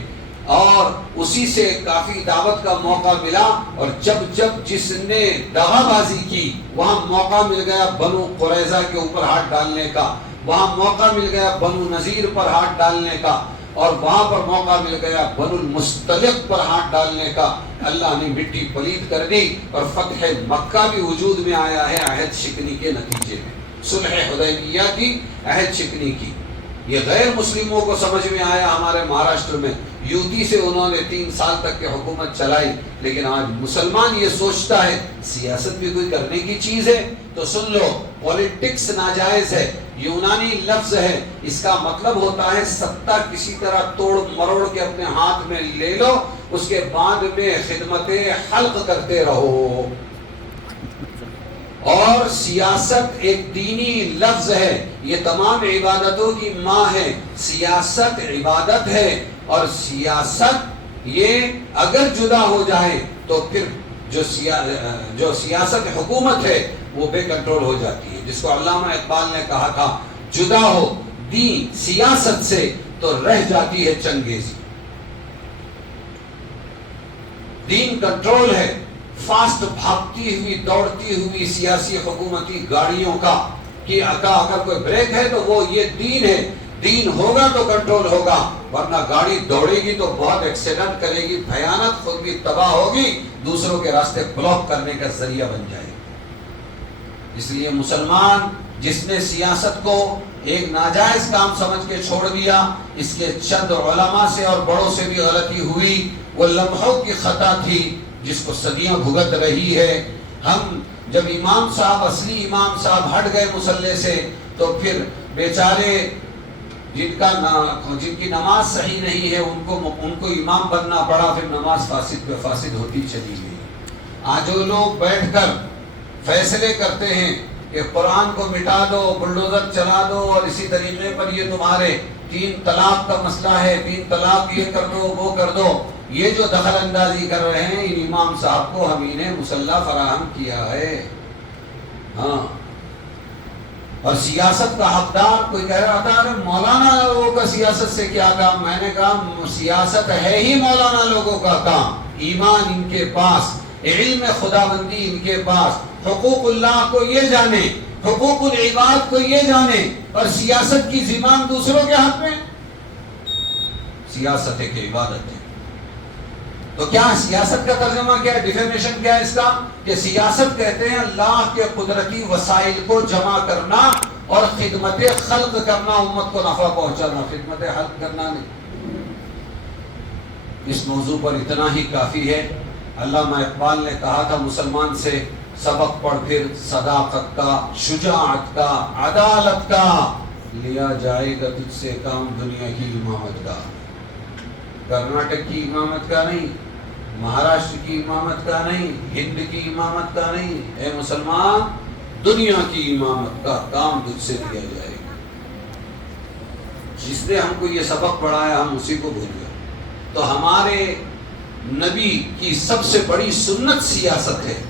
اور اسی سے کافی دعوت کا موقع ملا۔ اور جب جس نے دغا بازی کی، وہاں موقع مل گیا بنو قریظہ کے اوپر ہاتھ ڈالنے کا، وہاں موقع مل گیا بنو نذیر پر ہاتھ ڈالنے کا، اور وہاں پر موقع مل گیا بنو المستلق پر ہاتھ ڈالنے کا۔ اللہ نے مٹی پلید کر دی، اور فتح مکہ بھی وجود میں آیا ہے عہد شکنی کے نتیجے میں، صلح حدیبیہ کی، عہد شکنی کی۔ یہ غیر مسلموں کو سمجھ میں آیا ہمارے مہاراشٹر میں، یوتی سے انہوں نے 3 سال تک کی حکومت چلائی، لیکن آج مسلمان یہ سوچتا ہے سیاست بھی کوئی کرنے کی چیز ہے۔ تو سن لو، پولیٹکس ناجائز ہے، یونانی لفظ ہے، اس کا مطلب ہوتا ہے ستہ کسی طرح توڑ مروڑ کے اپنے ہاتھ میں لے لو، اس کے بعد میں خدمت خلق کرتے رہو۔ اور سیاست ایک دینی لفظ ہے، یہ تمام عبادتوں کی ماں ہے، سیاست عبادت ہے، اور سیاست یہ اگر جدا ہو جائے تو پھر جو سیاست حکومت ہے وہ بے کنٹرول ہو جاتی ہے، جس کو علامہ اقبال نے کہا تھا جدا ہو دین سیاست سے تو رہ جاتی ہے چنگیزی۔ دین کنٹرول ہے، فاسٹ بھاگتی ہوئی دوڑتی ہوئی سیاسی حکومتی گاڑیوں کا کہ اگر کوئی بریک ہے تو وہ یہ دین ہے، دین ہوگا تو کنٹرول ہوگا، ورنہ گاڑی دوڑے گی تو بہت ایکسیڈنٹ کرے گی، بھیانک، خود بھی تباہ ہوگی، دوسروں کے راستے بلاک کرنے کا ذریعہ بن جائے گی۔ اس لیے مسلمان جس نے سیاست کو ایک ناجائز کام سمجھ کے چھوڑ دیا، اس کے چند علماء سے اور بڑوں سے بھی غلطی ہوئی، وہ لمحوں کی خطا تھی جس کو صدیاں بھگت رہی ہے۔ ہم جب امام صاحب، اصلی امام صاحب ہٹ گئے مصلی سے، تو پھر بیچارے جن کی نماز صحیح نہیں ہے ان کو امام بننا پڑا، پھر نماز فاسد پہ فاسد ہوتی چلی گئی۔ آج وہ لوگ بیٹھ کر فیصلے کرتے ہیں کہ قرآن کو مٹا دو، بلڈوزر چلا دو، اور اسی طریقے پر یہ تمہارے 3 طلاق کا مسئلہ ہے، 3 طلاق یہ کر دو، وہ کر دو۔ یہ جو دخل اندازی کر رہے ہیں، ان امام صاحب کو ہم نے مصلی فراہم کیا ہے۔ ہاں، اور سیاست کا حقدار کوئی کہہ رہا تھا کہ مولانا لوگوں کا سیاست سے کیا کام؟ میں نے کہا سیاست ہے ہی مولانا لوگوں کا کام، ایمان ان کے پاس، علم خدا بندی ان کے پاس، حقوق اللہ کو یہ جانے، حقوق العباد کو یہ جانے اور سیاست کی زمام دوسروں کے ہاتھ میں. سیاست ایک عبادت ہے. تو کیا سیاست کا ترجمہ کیا ہے؟ ڈیفینیشن کیا ہے اس کا؟ کہ سیاست کہتے ہیں اللہ کے قدرتی وسائل کو جمع کرنا اور خدمت خلق کرنا، امت کو نفع پہنچانا، خدمت خلق کرنا نہیں. اس موضوع پر اتنا ہی کافی ہے. علامہ اقبال نے کہا تھا مسلمان سے، سبق پڑھ پھر صداقت کا، شجاعت کا، عدالت کا، لیا جائے گا تجھ سے کام دنیا کی امامت کا. کرناٹک کی امامت کا نہیں، مہاراشٹر کی امامت کا نہیں، ہند کی امامت کا نہیں. اے مسلمان، دنیا کی امامت کا کام تجھ سے لیا جائے گا. جس نے ہم کو یہ سبق پڑھایا ہم اسی کو بھول گئے. تو ہمارے نبی کی سب سے بڑی سنت سیاست ہے.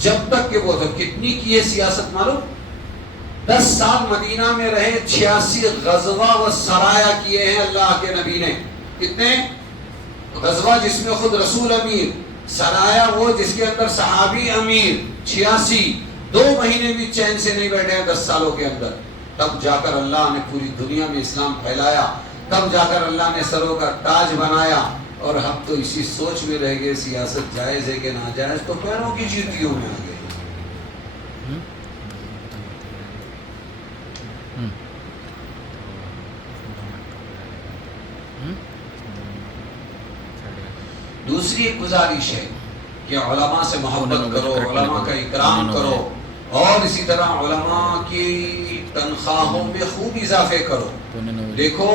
جب تک کہ وہ تو کتنی کی ہے سیاست معلوم؟ 10 سال مدینہ میں رہے، 86 غزوہ و سرایا کیے ہیں اللہ کے نبی نے. کتنے غزوہ جس میں خود رسول امیر، سرایا وہ جس کے اندر صحابی امیر. 86 2 مہینے بھی چین سے نہیں بیٹھے ہیں 10 سالوں کے اندر. تب جا کر اللہ نے پوری دنیا میں اسلام پھیلایا، تب جا کر اللہ نے سروں کا تاج بنایا. اور ہم تو اسی سوچ میں رہ گئے سیاست جائز ہے کہ ناجائز، تو پیروں کی جوتیوں میں آ گئے. دوسری ایک گزارش ہے کہ علماء سے محبت کرو، علماء کا اکرام کرو، اور اسی طرح علماء کی تنخواہوں میں خوب اضافے کرو. دیکھو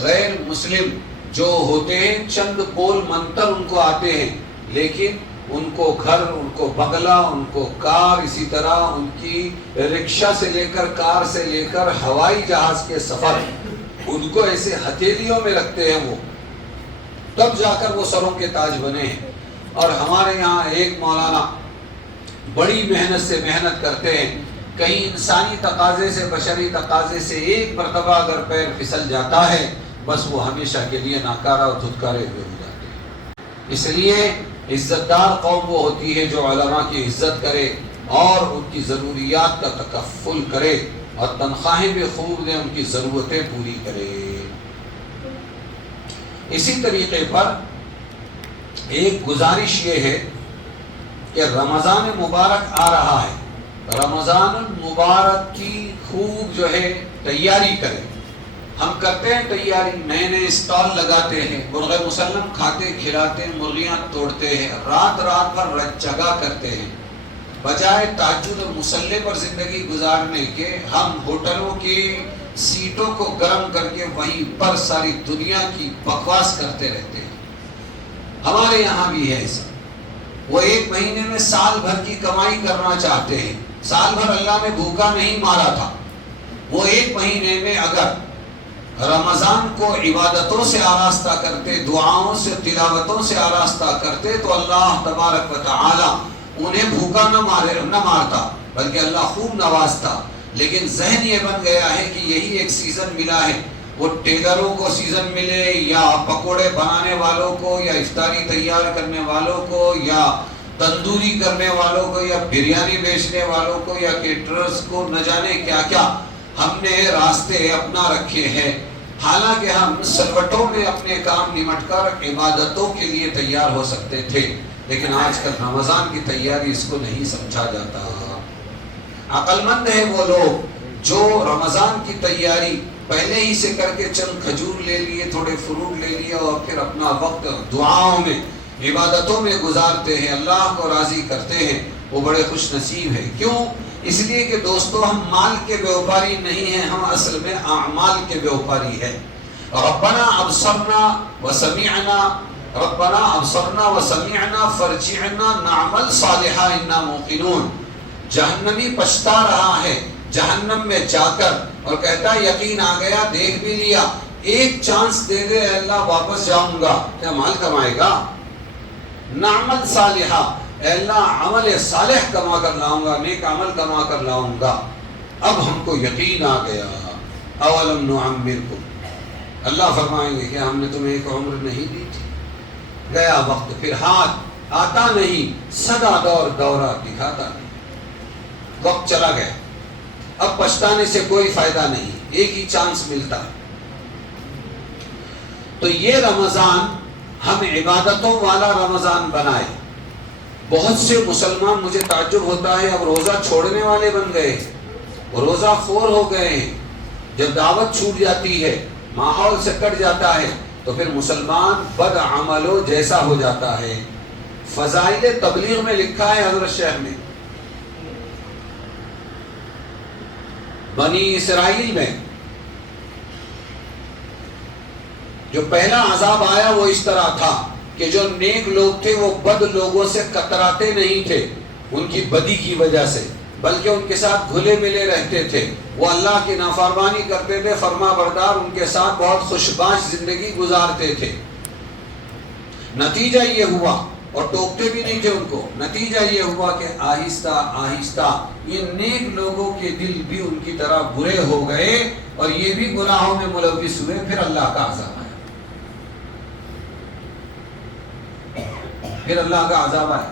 غیر مسلم جو ہوتے ہیں چند بول منتر ان کو آتے ہیں، لیکن ان کو گھر، ان کو بنگلہ، ان کو کار، اسی طرح ان کی رکشہ سے لے کر، کار سے لے کر ہوائی جہاز کے سفر، ان کو ایسے ہتھیلیوں میں رکھتے ہیں وہ، تب جا کر وہ سروں کے تاج بنے ہیں. اور ہمارے یہاں ایک مولانا بڑی محنت سے محنت کرتے ہیں، کہیں انسانی تقاضے سے، بشری تقاضے سے ایک مرتبہ اگر پیر پھسل جاتا ہے، بس وہ ہمیشہ کے لیے ناکارہ اور دھتکارے ہوئے ہو جاتے ہیں. اس لیے عزتدار قوم وہ ہوتی ہے جو علماء کی عزت کرے اور ان کی ضروریات کا تکفل کرے، اور تنخواہیں بھی خوب دے، ان کی ضرورتیں پوری کرے. اسی طریقے پر ایک گزارش یہ ہے کہ رمضان مبارک آ رہا ہے، رمضان المبارک کی خوب جو ہے تیاری کریں. ہم کرتے ہیں تیاری، نئے نئے اسٹال لگاتے ہیں، مرغ مسلم کھاتے کھلاتے ہیں، مرغیاں توڑتے ہیں، رات رات بھر رت جگا کرتے ہیں. بجائے تہجد اور مصلی پر زندگی گزارنے کے، ہم ہوٹلوں کی سیٹوں کو گرم کر کے وہیں پر ساری دنیا کی بکواس کرتے رہتے ہیں. ہمارے یہاں بھی ہے ایسا. وہ 1 مہینے میں سال بھر کی کمائی کرنا چاہتے ہیں. سال بھر اللہ نے بھوکا نہیں مارا تھا. وہ 1 مہینے میں اگر رمضان کو عبادتوں سے آراستہ کرتے، دعاؤں سے، تلاوتوں سے آراستہ کرتے، تو اللہ تبارک و تعالی انہیں بھوکا نہ مارتا، بلکہ اللہ خوب نوازتا. لیکن ذہن یہ بن گیا ہے کہ یہی ایک سیزن ملا ہے. وہ ٹیلروں کو سیزن ملے، یا پکوڑے بنانے والوں کو، یا افطاری تیار کرنے والوں کو، یا تندوری کرنے والوں کو، یا بریانی بیچنے والوں کو، یا کیٹررز کو، نہ جانے کیا کیا ہم نے راستے اپنا رکھے ہیں. حالانکہ ہم سلوٹوں میں اپنے کام نمٹ کر عبادتوں کے لیے تیار ہو سکتے تھے، لیکن آج کل رمضان کی تیاری اس کو نہیں سمجھا جاتا. عقل مند ہے وہ لوگ جو رمضان کی تیاری پہلے ہی سے کر کے چند کھجور لے لیے، تھوڑے فروٹ لے لیے، اور پھر اپنا وقت دعاؤں میں، عبادتوں میں گزارتے ہیں، اللہ کو راضی کرتے ہیں. وہ بڑے خوش نصیب ہیں. کیوں؟ اس لیے کہ دوستو ہم مال کے بیوپاری نہیں ہیں، ہم اصل میں اعمال کے بیوپاری ہیں. ربنا ابصرنا وسمعنا، ربنا ابصرنا وسمعنا فرجعنا نعمل صالحا انا موقنون. جہنمی پچھتا رہا ہے جہنم میں جا کر اور کہتا ہے یقین آ گیا، دیکھ بھی لیا، ایک چانس دے دے اللہ واپس جاؤں گا. کیا مال کمائے گا؟ نعمل صالحا، اے اللہ عمل صالح کما کر لاؤں گا، نیک عمل کما کر لاؤں گا. اب ہم کو یقین آ گیا. اولم نعمرکم، اللہ فرمائیں گے کہ ہم نے تمہیں ایک عمر نہیں دی تھی؟ گیا وقت، پھر ہاتھ آتا نہیں، سدا دور دورہ دکھاتا نہیں، وقت چلا گیا. اب پچھتانے سے کوئی فائدہ نہیں، ایک ہی چانس ملتا ہے۔ تو یہ رمضان ہم عبادتوں والا رمضان بنائے۔ بہت سے مسلمان، مجھے تعجب ہوتا ہے، اب روزہ چھوڑنے والے بن گئے، روزہ خور ہو گئے ہیں۔ جب دعوت چھوٹ جاتی ہے، ماحول سے کٹ جاتا ہے، تو پھر مسلمان بد عملوں جیسا ہو جاتا ہے۔ فضائل تبلیغ میں لکھا ہے حضرت شیخ نے، بنی اسرائیل میں جو پہلا عذاب آیا وہ اس طرح تھا کہ جو نیک لوگ تھے وہ بد لوگوں سے کتراتے نہیں تھے ان کی بدی کی وجہ سے، بلکہ ان کے ساتھ گھلے ملے رہتے تھے۔ وہ اللہ کی نافرمانی کرتے تھے، فرما بردار، ان کے ساتھ بہت خوشباش زندگی گزارتے تھے۔ نتیجہ یہ ہوا، اور ٹوکتے بھی نہیں تھے ان کو، نتیجہ یہ ہوا کہ آہستہ آہستہ یہ نیک لوگوں کے دل بھی ان کی طرح برے ہو گئے اور یہ بھی گناہوں میں ملوث ہوئے، پھر اللہ کا عذاب آیا، پھر اللہ کا عذاب آیا۔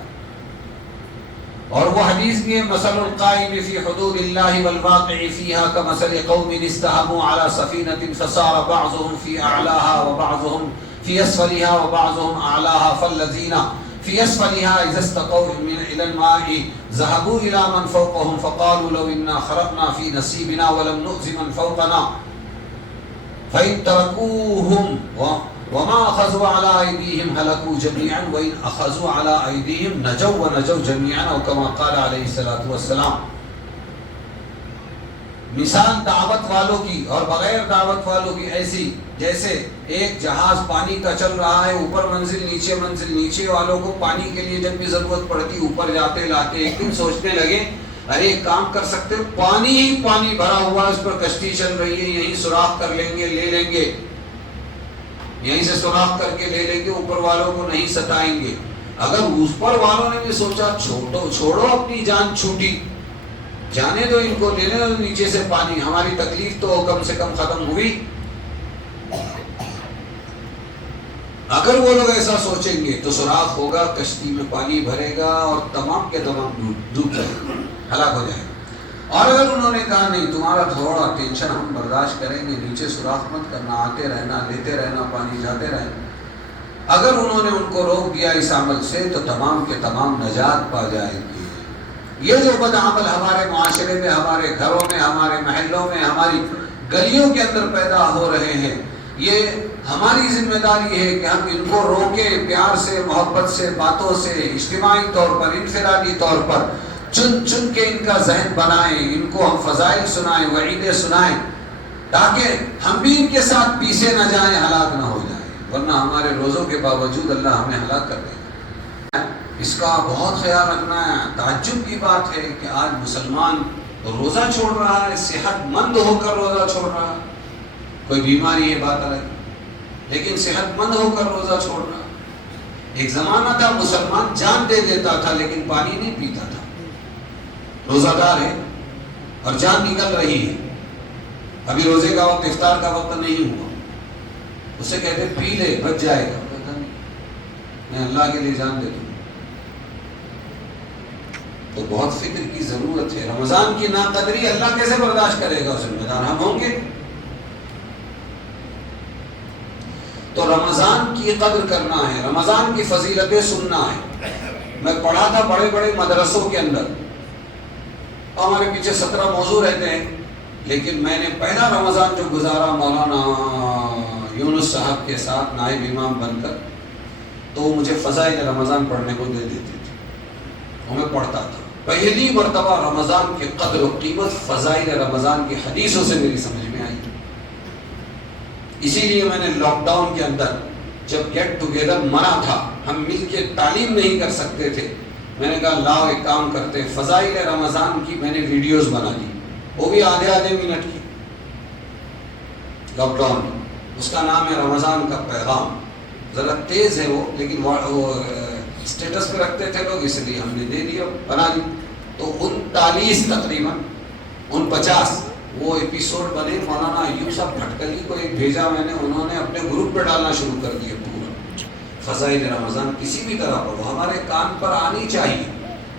اور وہ حدیث بھی ہے، مثل القائم فی حدود اللہ والواقع فیہا کمثل قوم استہموا علی سفینۃ فصار بعضهم فی اعلاها وبعضهم فی اسفلها وبعضهم اعلاها فالذین فی اسفلها اذا استقوا الى الماء ذهبوا الى من فوقهم فقالوا لو انا خرقنا في نصیبنا ولم نؤذ من فوقنا فإن تركوهم وما أخذوا على أيديهم هلكوا جميعا وإن أخذوا على أيديهم نجوا ونجوا جميعا، أو كما قال عليه الصلاة والسلام۔ مثال دعوت والوں کی اور بغیر دعوت والوں کی ایسی، جیسے ایک جہاز پانی کا چل رہا ہے، اوپر منزل نیچے والوں کو پانی کے لیے جب بھی ضرورت پڑتی اوپر جاتے لاتے، ایک دن سوچنے لگے ارے ایک کام کر سکتے، پانی ہی پانی بھرا ہوا، اس پر کشتی چل رہی ہے، یہیں سوراخ کر لیں گے، لے لیں گے، یہیں سے سوراخ کر کے لے لیں گے، اوپر والوں کو نہیں ستائیں گے۔ اگر اوپر والوں نے بھی سوچا چھوڑو اپنی جان چھوٹی، جانے دو ان کو، لینے دو نیچے سے پانی، ہماری تکلیف تو کم سے کم ختم ہوئی۔ اگر وہ لوگ ایسا سوچیں گے تو سوراخ ہوگا، کشتی میں پانی بھرے گا اور تمام کے تمام ڈوب جائے گا، ہلاک ہو جائے گا۔ اور اگر انہوں نے کہا نہیں تمہارا تھوڑا ٹینشن ہم برداشت کریں گے، نیچے سوراخ مت کرنا، آتے رہنا، لیتے رہنا پانی، جاتے رہنا، اگر انہوں نے ان کو روک دیا اس عمل سے تو تمام کے تمام نجات پا جائیں گے۔ یہ جو بد عمل ہمارے معاشرے میں، ہمارے گھروں میں، ہمارے محلوں میں، ہماری گلیوں کے اندر پیدا ہو رہے ہیں، یہ ہماری ذمہ داری ہے کہ ہم ان کو روکیں، پیار سے، محبت سے، باتوں سے، اجتماعی طور پر، انفرادی طور پر چن کے ان کا ذہن بنائیں، ان کو ہم فضائل سنائیں، وعیدیں سنائیں، تاکہ ہم بھی ان کے ساتھ پیچھے نہ جائیں، ہلاک نہ ہو جائیں، ورنہ ہمارے روزوں کے باوجود اللہ ہمیں ہلاک کر دے گا۔ اس کا بہت خیال رکھنا ہے۔ تعجب کی بات ہے کہ آج مسلمان روزہ چھوڑ رہا ہے، صحت مند ہو کر روزہ چھوڑ رہا ہے، کوئی بیماری ہے بات الگ، لیکن صحت مند ہو کر روزہ چھوڑ رہا ہے۔ ایک زمانہ تھا مسلمان جان دے دیتا تھا لیکن پانی نہیں پیتا تھا، روزہ دار ہے اور جان نکل رہی ہے، ابھی روزے کا وقت، افطار کا وقت نہیں ہوا، اسے کہتے پی لے بچ جائے گا، کہتا نہیں میں اللہ کے لیے جان دیتا ہوں۔ تو بہت فکر کی ضرورت ہے۔ رمضان کی ناقدری اللہ کیسے برداشت کرے گا؟ ذمہ دار ہم ہوں گے۔ تو رمضان کی قدر کرنا ہے، رمضان کی فضیلتیں سننا ہے۔ میں پڑھا تھا بڑے بڑے مدرسوں کے اندر، ہمارے پیچھے 17 موضوع رہتے ہیں، لیکن میں نے پہلا رمضان جو گزارا مولانا یونس صاحب کے ساتھ نائب امام بن کر، تو وہ مجھے فضائل رمضان پڑھنے کو دے دیتے تھے، وہ میں پڑھتا تھا۔ پہلی مرتبہ رمضان کی قدر و قیمت فضائل رمضان کی حدیثوں سے میری سمجھ میں آئی۔ اسی لیے میں نے لاک ڈاؤن کے اندر جب گیٹ ٹوگیدر منع تھا، ہم مل کے تعلیم نہیں کر سکتے تھے، میں نے کہا لاؤ ایک کام کرتے، فضائل رمضان کی میں نے ویڈیوز بنا دی، وہ بھی آدھے منٹ کی، لاک ڈاؤن میں، اس کا نام ہے رمضان کا پیغام۔ ذرا تیز ہے وہ، لیکن وہ اسٹیٹس پہ رکھتے تھے لوگ، اس لیے ہم نے دے دیا، بنا دی۔ تو 39 تقریباً 49 وہ ایپیسوڈ بنے۔ مولانا ایوب صاحب بھٹکلی کو ایک بھیجا میں نے، انہوں نے اپنے گروپ پہ ڈالنا شروع کر دیا پورا فضائل رمضان، کسی بھی طرح پر وہ ہمارے کان پر آنی چاہیے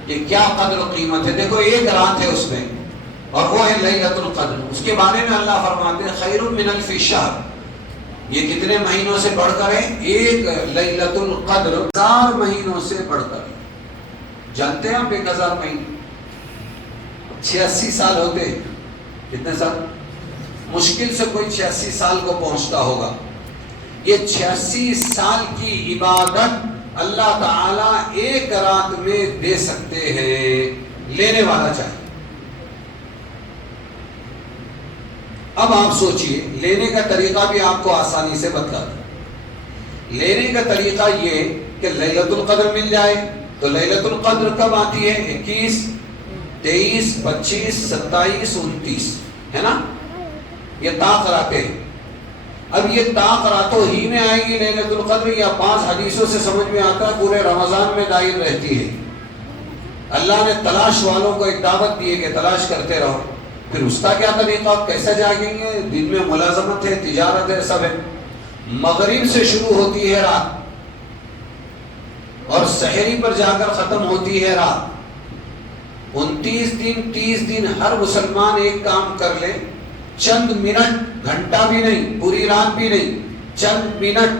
کہ کیا قدر و قیمت ہے۔ دیکھو ایک رات ہے اس میں، اور وہ ہے لیلۃ القدر. اس کے بارے میں اللہ فرماتے ہیں خیر من الف شہر. یہ کتنے مہینوں سے بڑھ کر ہے؟ ایک لیلۃ القدر 1000 مہینوں سے بڑھ کر ہے. جانتے ہیں آپ 1000 مہینے 86 سال ہوتے ہیں. کتنے سال؟ مشکل سے کوئی 86 سال کو پہنچتا ہوگا. یہ 86 سال کی عبادت اللہ تعالی ایک رات میں دے سکتے ہیں. لینے والا چاہیے. اب آپ سوچئے لینے کا طریقہ بھی آپ کو آسانی سے بتا دیں. لینے کا طریقہ یہ کہ لیلۃ القدر مل جائے. تو لیلۃ القدر کب آتی ہے؟ 21 23 25 27 29 ہے نا. یہ طاق راتیں ہیں. اب یہ طاق راتوں ہی میں آئے گی لیلۃ القدر یا 5 حدیثوں سے سمجھ میں آتا ہے پورے رمضان میں دائر رہتی ہے. اللہ نے تلاش والوں کو ایک دعوت دی ہے کہ تلاش کرتے رہو. پھر اس کا کیا طریقہ؟ کیسے جاگیں گے؟ دن میں ملازمت ہے، تجارت ہے، سب ہے. مغرب سے شروع ہوتی ہے رات اور سحری پر جا کر ختم ہوتی ہے رات. 29 دن 30 دن ہر مسلمان ایک کام کر لے. چند منٹ، گھنٹہ بھی نہیں، پوری رات بھی نہیں، چند منٹ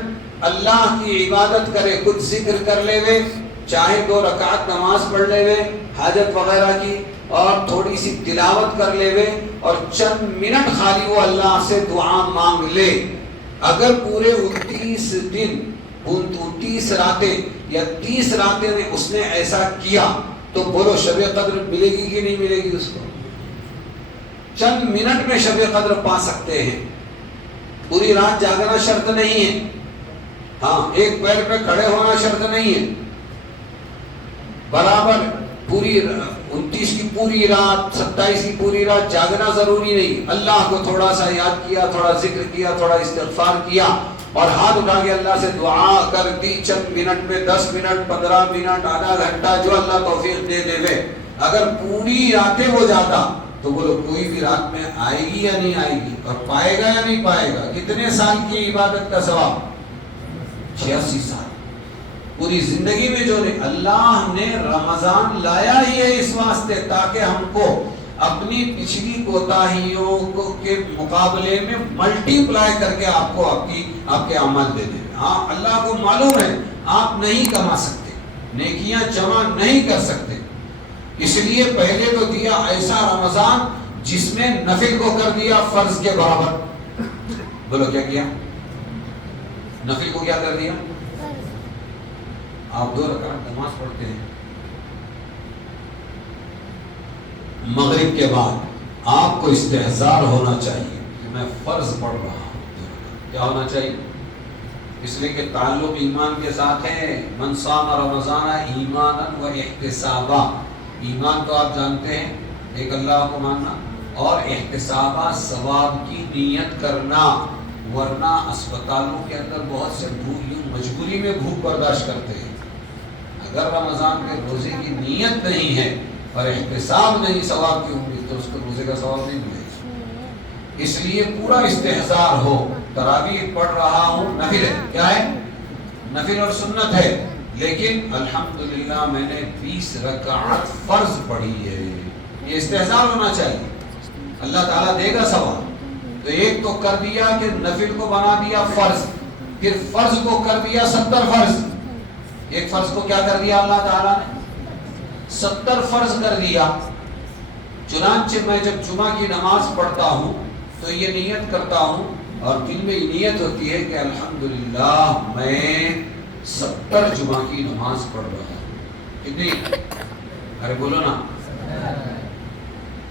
اللہ کی عبادت کرے. کچھ ذکر کر لے وے، چاہے 2 رکعت نماز پڑھ لے وے حاجت وغیرہ کی، اور تھوڑی سی تلاوت کر لے وے، اور چند منٹ خالی وہ اللہ سے دعا مانگ لے. اگر پورے 29 دن 29 راتیں یا 30 راتیں میں اس نے ایسا کیا تو بولو شب قدر ملے گی کہ نہیں ملے گی اس کو؟ چند منٹ میں شب قدر پا سکتے ہیں. پوری رات جاگنا شرط نہیں ہے. ہاں، ایک پیر پہ کھڑے ہونا شرط نہیں ہے. برابر پوری 29 کی پوری رات 27 کی پوری رات جاگنا ضروری نہیں. اللہ کو تھوڑا سا یاد کیا، تھوڑا ذکر کیا، تھوڑا استغفار کیا اور ہاتھ اٹھا کے اللہ سے دعا کر دی. چند منٹ میں 10 منٹ 15 منٹ آدھا گھنٹہ جو اللہ توفیق دے دے وے. اگر پوری راتیں ہو جاتا تو بولو کوئی بھی رات میں آئے گی یا نہیں آئے گی، اور پائے گا یا نہیں پائے گا؟ کتنے سال کی عبادت کا ثواب؟ 86 سال. پوری زندگی میں جو اللہ نے رمضان لایا ہی ہے اس واسطے تاکہ ہم کو اپنی پچھلی کوتاہیوں کے مقابلے میں ملٹی پلائی کر کے آپ کو آپ کے عمل دے دے. ہاں، اللہ کو معلوم ہے آپ نہیں کما سکتے، نیکیاں جمع نہیں کر سکتے، اس لیے پہلے تو دیا ایسا رمضان جس میں نفل کو کر دیا فرض کے برابر. بولو کیا کیا؟ نفل کو کیا کر دیا؟ آپ 2 رکعت نماز پڑھتے ہیں مغرب کے بعد، آپ کو استحضار ہونا چاہیے کہ میں فرض پڑھ رہا ہوں. کیا ہونا چاہیے؟ اس لیے کہ تعلق ایمان کے ساتھ ہے. من صام رمضان ایمانا و احتسابا. ایمان تو آپ جانتے ہیں ایک اللہ کو ماننا، اور احتسابا ثواب کی نیت کرنا. ورنہ اسپتالوں کے اندر بہت سے مجبوری میں بھوک برداشت کرتے ہیں. اگر رمضان کے روزے کی نیت نہیں ہے اور احتساب نہیں ثواب کی امید تو اس کو روزے کا ثواب نہیں ملے گا. اس لیے پورا استحضار ہو. تراویح پڑھ رہا ہوں، نفل ہے. کیا ہے؟ نفل اور سنت ہے، لیکن الحمدللہ میں نے 20 رکعت فرض پڑھی ہے. یہ استحضار ہونا چاہیے. اللہ تعالیٰ دے گا ثواب. تو ایک تو کر دیا کہ نفل کو بنا دیا فرض، پھر فرض کو کر دیا 70 فرض. ایک فرض کو کیا کر دیا اللہ تعالیٰ نے؟ 70 فرض کر دیا. چنانچہ میں جب جمعہ کی نماز پڑھتا ہوں تو یہ نیت کرتا ہوں اور دل میں یہ نیت ہوتی ہے کہ الحمدللہ میں 70 جمعہ کی نماز پڑھ رہا ہوں. کتنی؟ ارے بولو نا.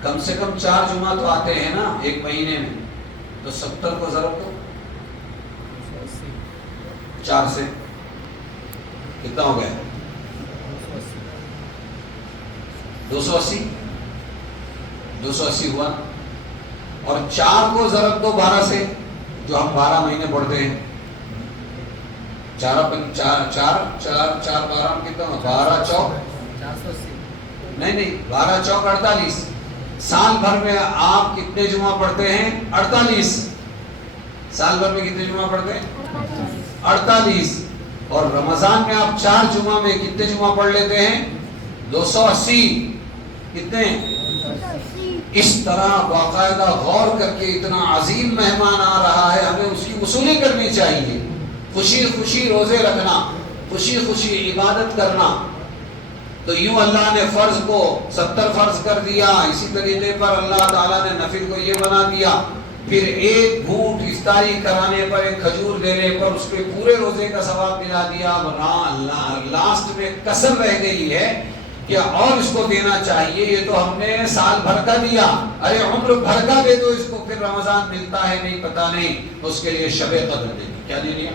کم سے کم 4 جمعہ تو آتے ہیں نا ایک مہینے میں، تو 70 کو ضرب دو 4 سے، کتنا ہو گیا؟ 280 ہوا. اور 4 کو ضرب دو 12 سے، جو ہم 12 مہینے پڑھتے ہیں. 4 12 کتنا؟ 12 چوک نہیں 12 چوک 48. سال بھر میں آپ کتنے جمعہ پڑھتے ہیں؟ 48. سال بھر میں کتنے جمعہ پڑھتے ہیں؟ 48. اور رمضان میں آپ 4 جمعہ میں کتنے جمعہ پڑھ لیتے ہیں؟ 280. کتنے؟ اس طرح باقاعدہ غور کر کے اتنا عظیم مہمان آ رہا ہے، ہمیں اس کی وصولی کرنی چاہیے. خوشی خوشی روزے رکھنا، خوشی خوشی عبادت کرنا. تو یوں اللہ نے فرض کو 70 فرض کر دیا، اسی طریقے پر اللہ تعالیٰ نے نفل کو یہ بنا دیا. پھر ایک گھونٹ افطاری کرانے پر، ایک کھجور دینے پر اس پہ پورے روزے کا ثواب ملا دیا. لاسٹ میں کسر رہ گئی ہے کہ اور اس کو دینا چاہیے، یہ تو ہم نے سال بھر کا دیا، ارے عمر بھر کا دے دو اس کو، پھر رمضان ملتا ہے نہیں پتہ نہیں. اس کے لیے شب قدر دینی. کیا دینی ہے؟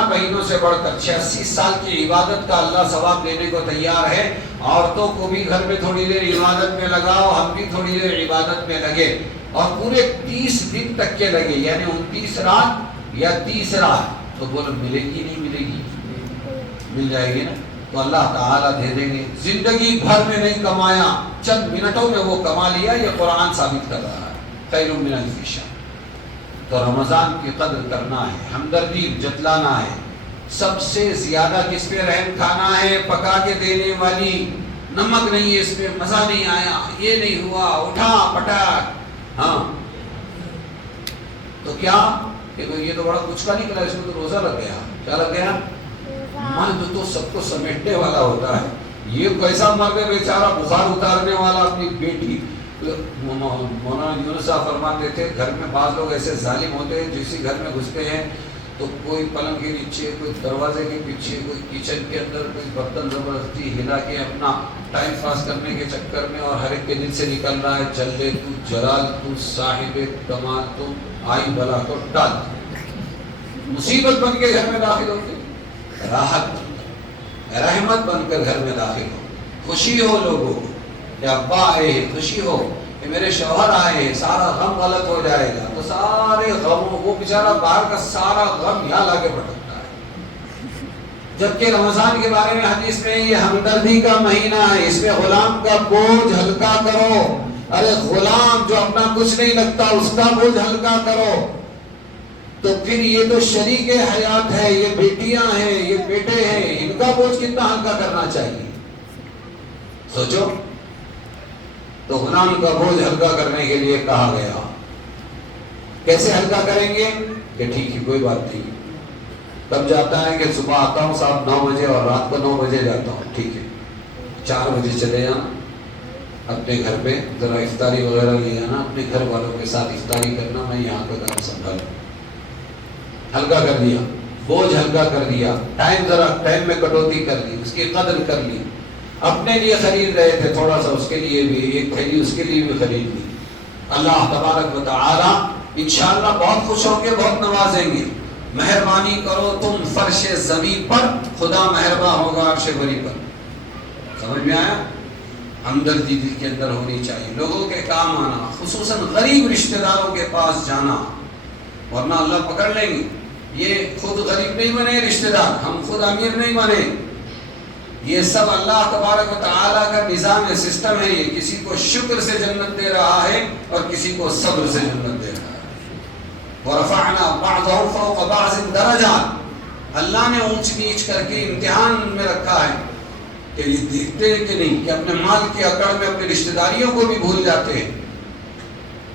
مہینوں سے بڑھ کر 86 سال کی عبادت کا اللہ ثواب دینے کو تیار ہے. عورتوں کو بھی گھر میں تھوڑی دیر عبادت میں لگاؤ، ہم بھی تھوڑی دیر عبادت میں لگے، اور پورے 30 دن تک کے لگے، یعنی 29 رات یا 30 رات. تو بولو ملے گی نہیں ملے گی؟ مل جائے گی نا. تو اللہ تعالیٰ دے دیں گے. زندگی بھر میں نہیں کمایا، چند منٹوں میں وہ کما لیا. یہ قرآن ثابت کر رہا ہے. خیر من الف شہر. تو رمضان کی قدر کرنا ہے، ہمدردی جتلانا ہے. سب سے زیادہ کس پہ رحم کھانا ہے؟ پکا کے دینے والی. نمک نہیں ہے اس میں، مزہ نہیں آیا، یہ نہیں ہوا، اٹھا پٹاک. ہاں تو کیا یہ تو بڑا کچھ کا نکلا، اس میں تو روزہ لگ گیا. کیا لگ گیا؟ مرد تو سب کو سمیٹنے والا ہوتا ہے. یہ کیسا مرد ہے بیچارہ، بخار اتارنے والا اپنی بیٹی. مولانا یونس صاحب فرماتے تھے گھر میں بعض لوگ ایسے ظالم ہوتے ہیں، جس گھر میں گھستے ہیں تو کوئی پلنگ کے نیچے، کوئی دروازے کے پیچھے، کوئی کچن کے اندر، کوئی برتن زبردستی ہلا کے اپنا ٹائم پاس کرنے کے چکر میں، اور ہر ایک کے دل سے نکل رہا ہے جلے تو جلال تو صاحب کمال تو آئی بلا تو ڈال. مصیبت بن کے گھر میں داخل ہوتے، راحت رحمت بن کر گھر میں داخل ہو. خوشی ہو لوگوں کو کہ ابا آئے، خوشی ہو کہ میرے شوہر آئے، سارا غم غلط ہو جائے گا. تو سارے غموں وہ بیچارہ باہر کا سارا غم یہاں لا کے پٹکتا ہے. جبکہ رمضان کے بارے میں حدیث میں یہ ہمدردی کا مہینہ ہے، اس میں غلام کا بوجھ ہلکا کرو. ارے غلام جو اپنا کچھ نہیں لگتا اس کا بوجھ ہلکا کرو. تو پھر یہ تو شریک حیات ہے، یہ بیٹیاں ہیں، یہ بیٹے ہیں، ان کا بوجھ کتنا ہلکا کرنا چاہیے سوچو. تو غلام کا بوجھ ہلکا کرنے کے لیے کہا گیا. کیسے ہلکا کریں گے؟ کہ ٹھیک ہے کوئی بات نہیں. کب جاتا ہے کہ صبح آتا ہوں صاحب 9 بجے اور رات کو 9 بجے جاتا ہوں. ٹھیک ہے 4 بجے چلے جانا اپنے گھر پہ، ذرا افطاری وغیرہ لے آنا، اپنے گھر والوں کے ساتھ افطاری کرنا، میں یہاں کا کام سنبھال. ہلکا کر دیا، بوجھ ہلکا کر دیا. ٹائم میں کٹوتی کر لی، اس کی قدر کر لی. اپنے لیے خرید رہے تھے تھوڑا سا، اس کے لیے بھی ایک تھیلی اس کے لیے بھی خرید لی. اللہ تبارک و تعالی انشاءاللہ بہت خوش ہوں گے، بہت نوازیں گے. مہربانی کرو تم فرش زمین پر، خدا مہربان ہوگا عرش بری پر. سمجھ میں آیا؟ ہمدردی دل کے اندر ہونی چاہیے، لوگوں کے کام آنا، خصوصاً غریب رشتہ داروں کے پاس جانا، ورنہ اللہ پکڑ لیں گے. یہ خود غریب نہیں بنے رشتہ دار، ہم خود امیر نہیں بنے. یہ سب اللہ تبارک و تعالیٰ کا نظام سسٹم ہے. یہ کسی کو شکر سے جنت دے رہا ہے اور کسی کو صبر سے جنت دے رہا ہے. وَرَفَعْنَا بَعْضَهُمْ فَوْقَ بَعْضٍ دَرَجَاتٍ. اللہ نے اونچ نیچ کر کے امتحان میں رکھا ہے کہ یہ دیکھتے ہیں کہ نہیں کہ اپنے مال کی اکڑ میں اپنے رشتہ داریوں کو بھی بھول جاتے ہیں.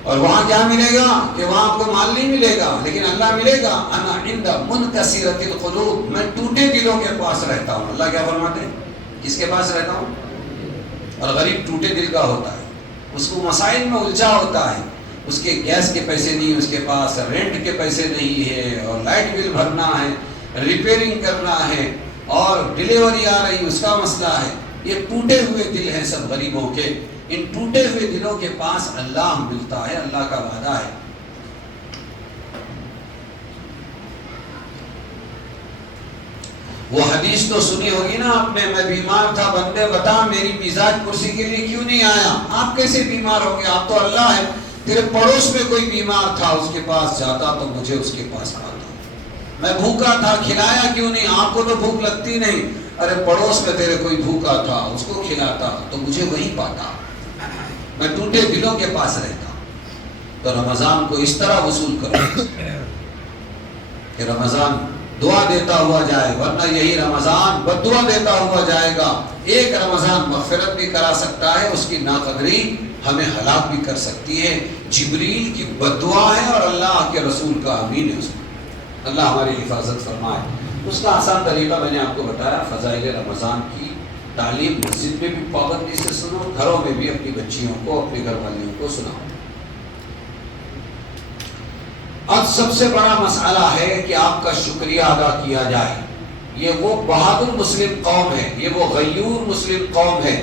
اور وہاں کیا ملے گا کہ وہاں آپ کو مال نہیں ملے گا، لیکن اللہ ملے گا انا عند منکسرۃ القلوب. میں ٹوٹے دلوں کے پاس رہتا ہوں. اللہ کیا فرماتے ہیں؟ کس کے پاس رہتا ہوں؟ اور غریب ٹوٹے دل کا ہوتا ہے، اس کو مسائل میں الجھا ہوتا ہے. اس کے گیس کے پیسے نہیں اس کے پاس، رینٹ کے پیسے نہیں ہے، اور لائٹ بل بھرنا ہے، ریپیئرنگ کرنا ہے، اور ڈیلیوری آ رہی اس کا مسئلہ ہے. یہ ٹوٹے ہوئے دل ہیں سب غریبوں کے. ان ٹوٹے ہوئے دلوں کے پاس اللہ ملتا ہے، اللہ کا وعدہ ہے. وہ حدیث تو سنی ہوگی نا آپ نے، میں بیمار تھا بندے بتا میری مزاج کرسی کے لیے کیوں نہیں آیا. آپ کیسے بیمار ہو گئے؟ آپ تو اللہ ہے. تیرے پڑوس میں کوئی بیمار تھا، اس کے پاس جاتا تو مجھے اس کے پاس پاتا. میں بھوکا تھا، کھلایا کیوں نہیں؟ آپ کو تو بھوک لگتی نہیں. ارے پڑوس میں تیرے کوئی بھوکا تھا، اس کو کھلاتا تو مجھے وہی پاتا. میں ٹوٹے دلوں کے پاس رہتا. تو رمضان کو اس طرح وصول کرو کہ رمضان دعا دیتا ہوا جائے، ورنہ یہی رمضان بد دعا دیتا ہوا جائے گا. ایک رمضان مغفرت بھی کرا سکتا ہے، اس کی ناقدری ہمیں ہلاک بھی کر سکتی ہے. جبریل کی بددعا ہے اور اللہ کے رسول کا امین ہے اس میں. اللہ ہماری حفاظت فرمائے. اس کا آسان طریقہ میں نے آپ کو بتایا. فضائل رمضان کی تعلیم مسجد میں بھی پابندی سے سنو, گھروں میں بھی اپنی بچیوں کو, اپنے گھر والیوں کو سناؤ. اب سب سے بڑا مسئلہ ہے کہ آپ کا شکریہ ادا کیا جائے. یہ وہ بہادر مسلم قوم ہے, یہ وہ غیور مسلم قوم ہے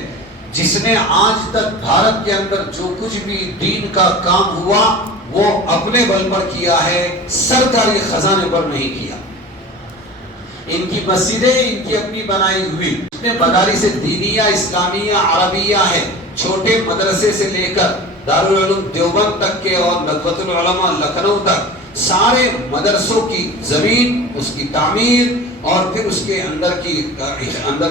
جس نے آج تک بھارت کے اندر جو کچھ بھی دین کا کام ہوا وہ اپنے بل پر کیا ہے, سرکاری خزانے پر نہیں کیا. ان کی مسجدیں ان کی اپنی بنائی ہوئی, مدارس دینیہ اسلامیہ عربیہ ہے, چھوٹے مدرسے سے لے کر دارالعلوم دیوبند تک کے اور ندوۃ العلماء لکھنؤ تک سارے مدرسوں کی زمین, اس کی تعمیر اور پھر اس کے اندر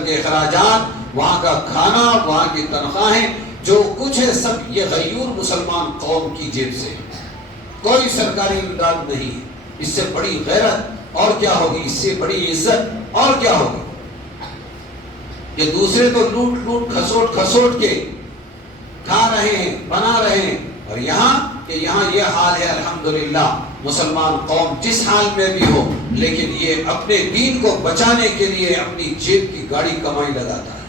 کے اخراجات, وہاں کا کھانا, وہاں کی تنخواہیں, جو کچھ ہے سب یہ غیور مسلمان قوم کی جیب سے. کوئی سرکاری امداد نہیں. اس سے بڑی غیرت اور کیا ہوگی, اس سے بڑی عزت اور کیا ہوگی. یہ دوسرے تو لوٹ لوٹ کھسوٹ کے کھا رہے ہیں, بنا رہے ہیں, اور یہاں یہ حال ہے. الحمدللہ مسلمان قوم جس حال میں بھی ہو لیکن یہ اپنے دین کو بچانے کے لیے اپنی جیب کی گاڑی کمائی لگاتا ہے.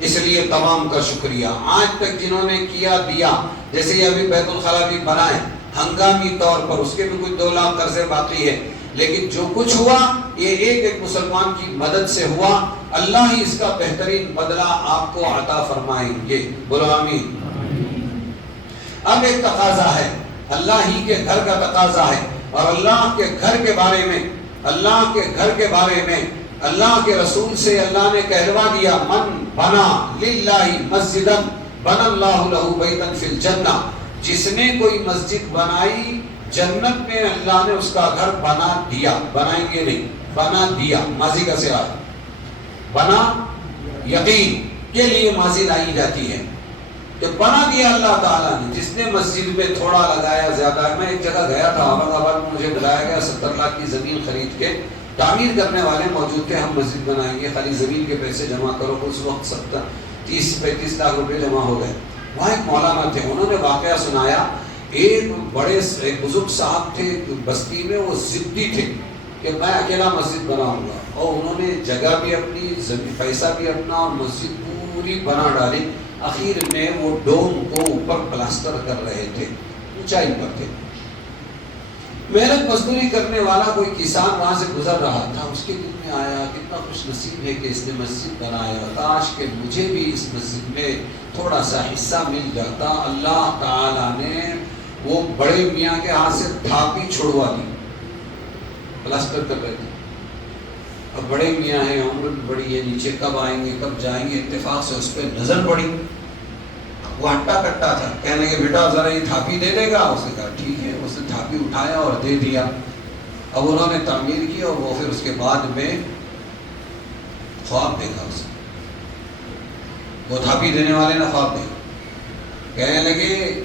اس لیے تمام کا شکریہ. آج تک جنہوں نے کیا دیا, جیسے یہ ابھی بیت الخلا بھی بنائے ہنگامی طور پر, اس کے بھی کچھ 2 لاکھ قرضے باقی ہے, لیکن جو کچھ ہوا یہ ایک مسلمان کی مدد سے ہوا. اللہ ہی اس کا بہترین بدلہ آپ کو عطا فرمائیں گے. بولو آمین. اب ایک تقاضا ہے, اللہ ہی کے گھر کا تقاضا ہے, اور اللہ کے گھر کے بارے میں اللہ کے رسول سے اللہ نے کہلوا دیا, من بنا للہ مسجدا بنا اللہ لہ بیتا فی الجنہ. جس نے کوئی مسجد بنائی جنت میں اللہ نے اس کا گھر بنا دیا. بنائیں گے نہیں, بنا دیا. ماضی کا صیغہ بنا, یقین کے لیے ماضی لائی جاتی ہے کہ بنا دیا اللہ تعالیٰ نے. جس نے مسجد میں تھوڑا لگایا زیادہ. میں ایک جگہ گیا تھا احمد آباد میں, مجھے بلایا گیا, 70 لاکھ کی زمین خرید کے تعمیر کرنے والے موجود تھے. ہم مسجد بنائیں گے, خالی زمین کے پیسے جمع کرو. اس وقت 30-35 لاکھ روپے جمع ہو گئے. وہاں ایک مولانا تھے, انہوں نے واقعہ سنایا. ایک بزرگ صاحب تھے بستی میں, وہ ضدی تھے کہ میں اکیلا مسجد بناؤں گا, اور انہوں نے جگہ بھی اپنی, پیسہ بھی اپنا, اور مسجد پوری بنا ڈالی. آخر میں وہ ڈوم کو اوپر پلاسٹر کر رہے تھے, اونچائی پر تھے. محنت مزدوری کرنے والا کوئی کسان وہاں سے گزر رہا تھا. اس کے دل میں آیا کتنا خوش نصیب ہے کہ اس نے مسجد بنایا, کاش کہ مجھے بھی اس مسجد میں تھوڑا سا حصہ مل جاتا. اللہ تعالیٰ نے وہ بڑے میاں کے ہاتھ سے تھاپی چھڑوا دی. پلاسٹر کر رہے تھے. اب بڑے میاں ہیں, عمر بھی بڑی ہے, نیچے کب آئیں گے کب جائیں گے, اتفاق سے اس پہ نظر پڑی. وہ ہٹا کٹا تھا, کہنے لگے بیٹا ذرا یہ تھاپی دے دے گا. اس نے کہا ٹھیک ہے. اس نے تھاپی اٹھایا اور دے دیا. اب انہوں نے تعمیر کی, اور وہ پھر اس کے بعد میں خواب دیکھا. اس نے, وہ تھاپی دینے والے نے خواب دیکھا. کہنے لگے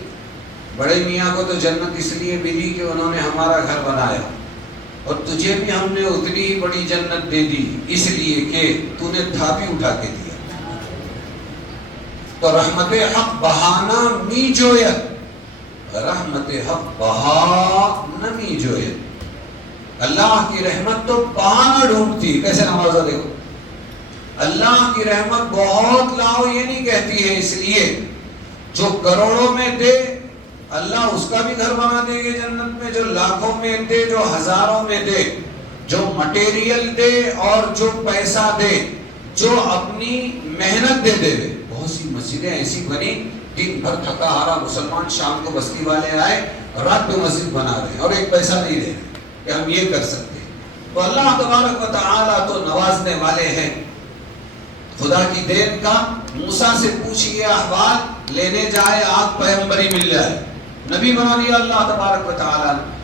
بڑے میاں کو تو جنت اس لیے ملی کہ انہوں نے ہمارا گھر بنایا, اور تجھے بھی ہم نے اتنی ہی بڑی جنت دے دی اس لیے کہ تو نے تھاپی اٹھا کے دیا. تو رحمت حق بہانا می جویت, رحمت حق بہا نمی جویت. اللہ کی رحمت تو بہانا ڈھونڈتی. کیسے نوازا دیکھو, اللہ کی رحمت بہت لاؤ یہ نہیں کہتی ہے. اس لیے جو کروڑوں میں دے اللہ اس کا بھی گھر بنا دے گے جنت میں, جو لاکھوں میں دے, جو ہزاروں میں دے, جو مٹیریل دے اور جو پیسہ دے, جو اپنی محنت دے دے. بہت سی مسجدیں ایسی بنی, دن بھر تھکا ہارا مسلمان, شام کو بستی والے آئے, رات کو مسجد بنا رہے ہیں اور ایک پیسہ نہیں دے رہے کہ ہم یہ کر سکتے. تو اللہ تبارک و تعالیٰ تو نوازنے والے ہیں. خدا کی دین کا موسیٰ سے پوچھئے احوال, لینے جائے آگ پیغمبری مل جائے. نبی بنا دیا اللہ تبارک و تعالیٰ نے.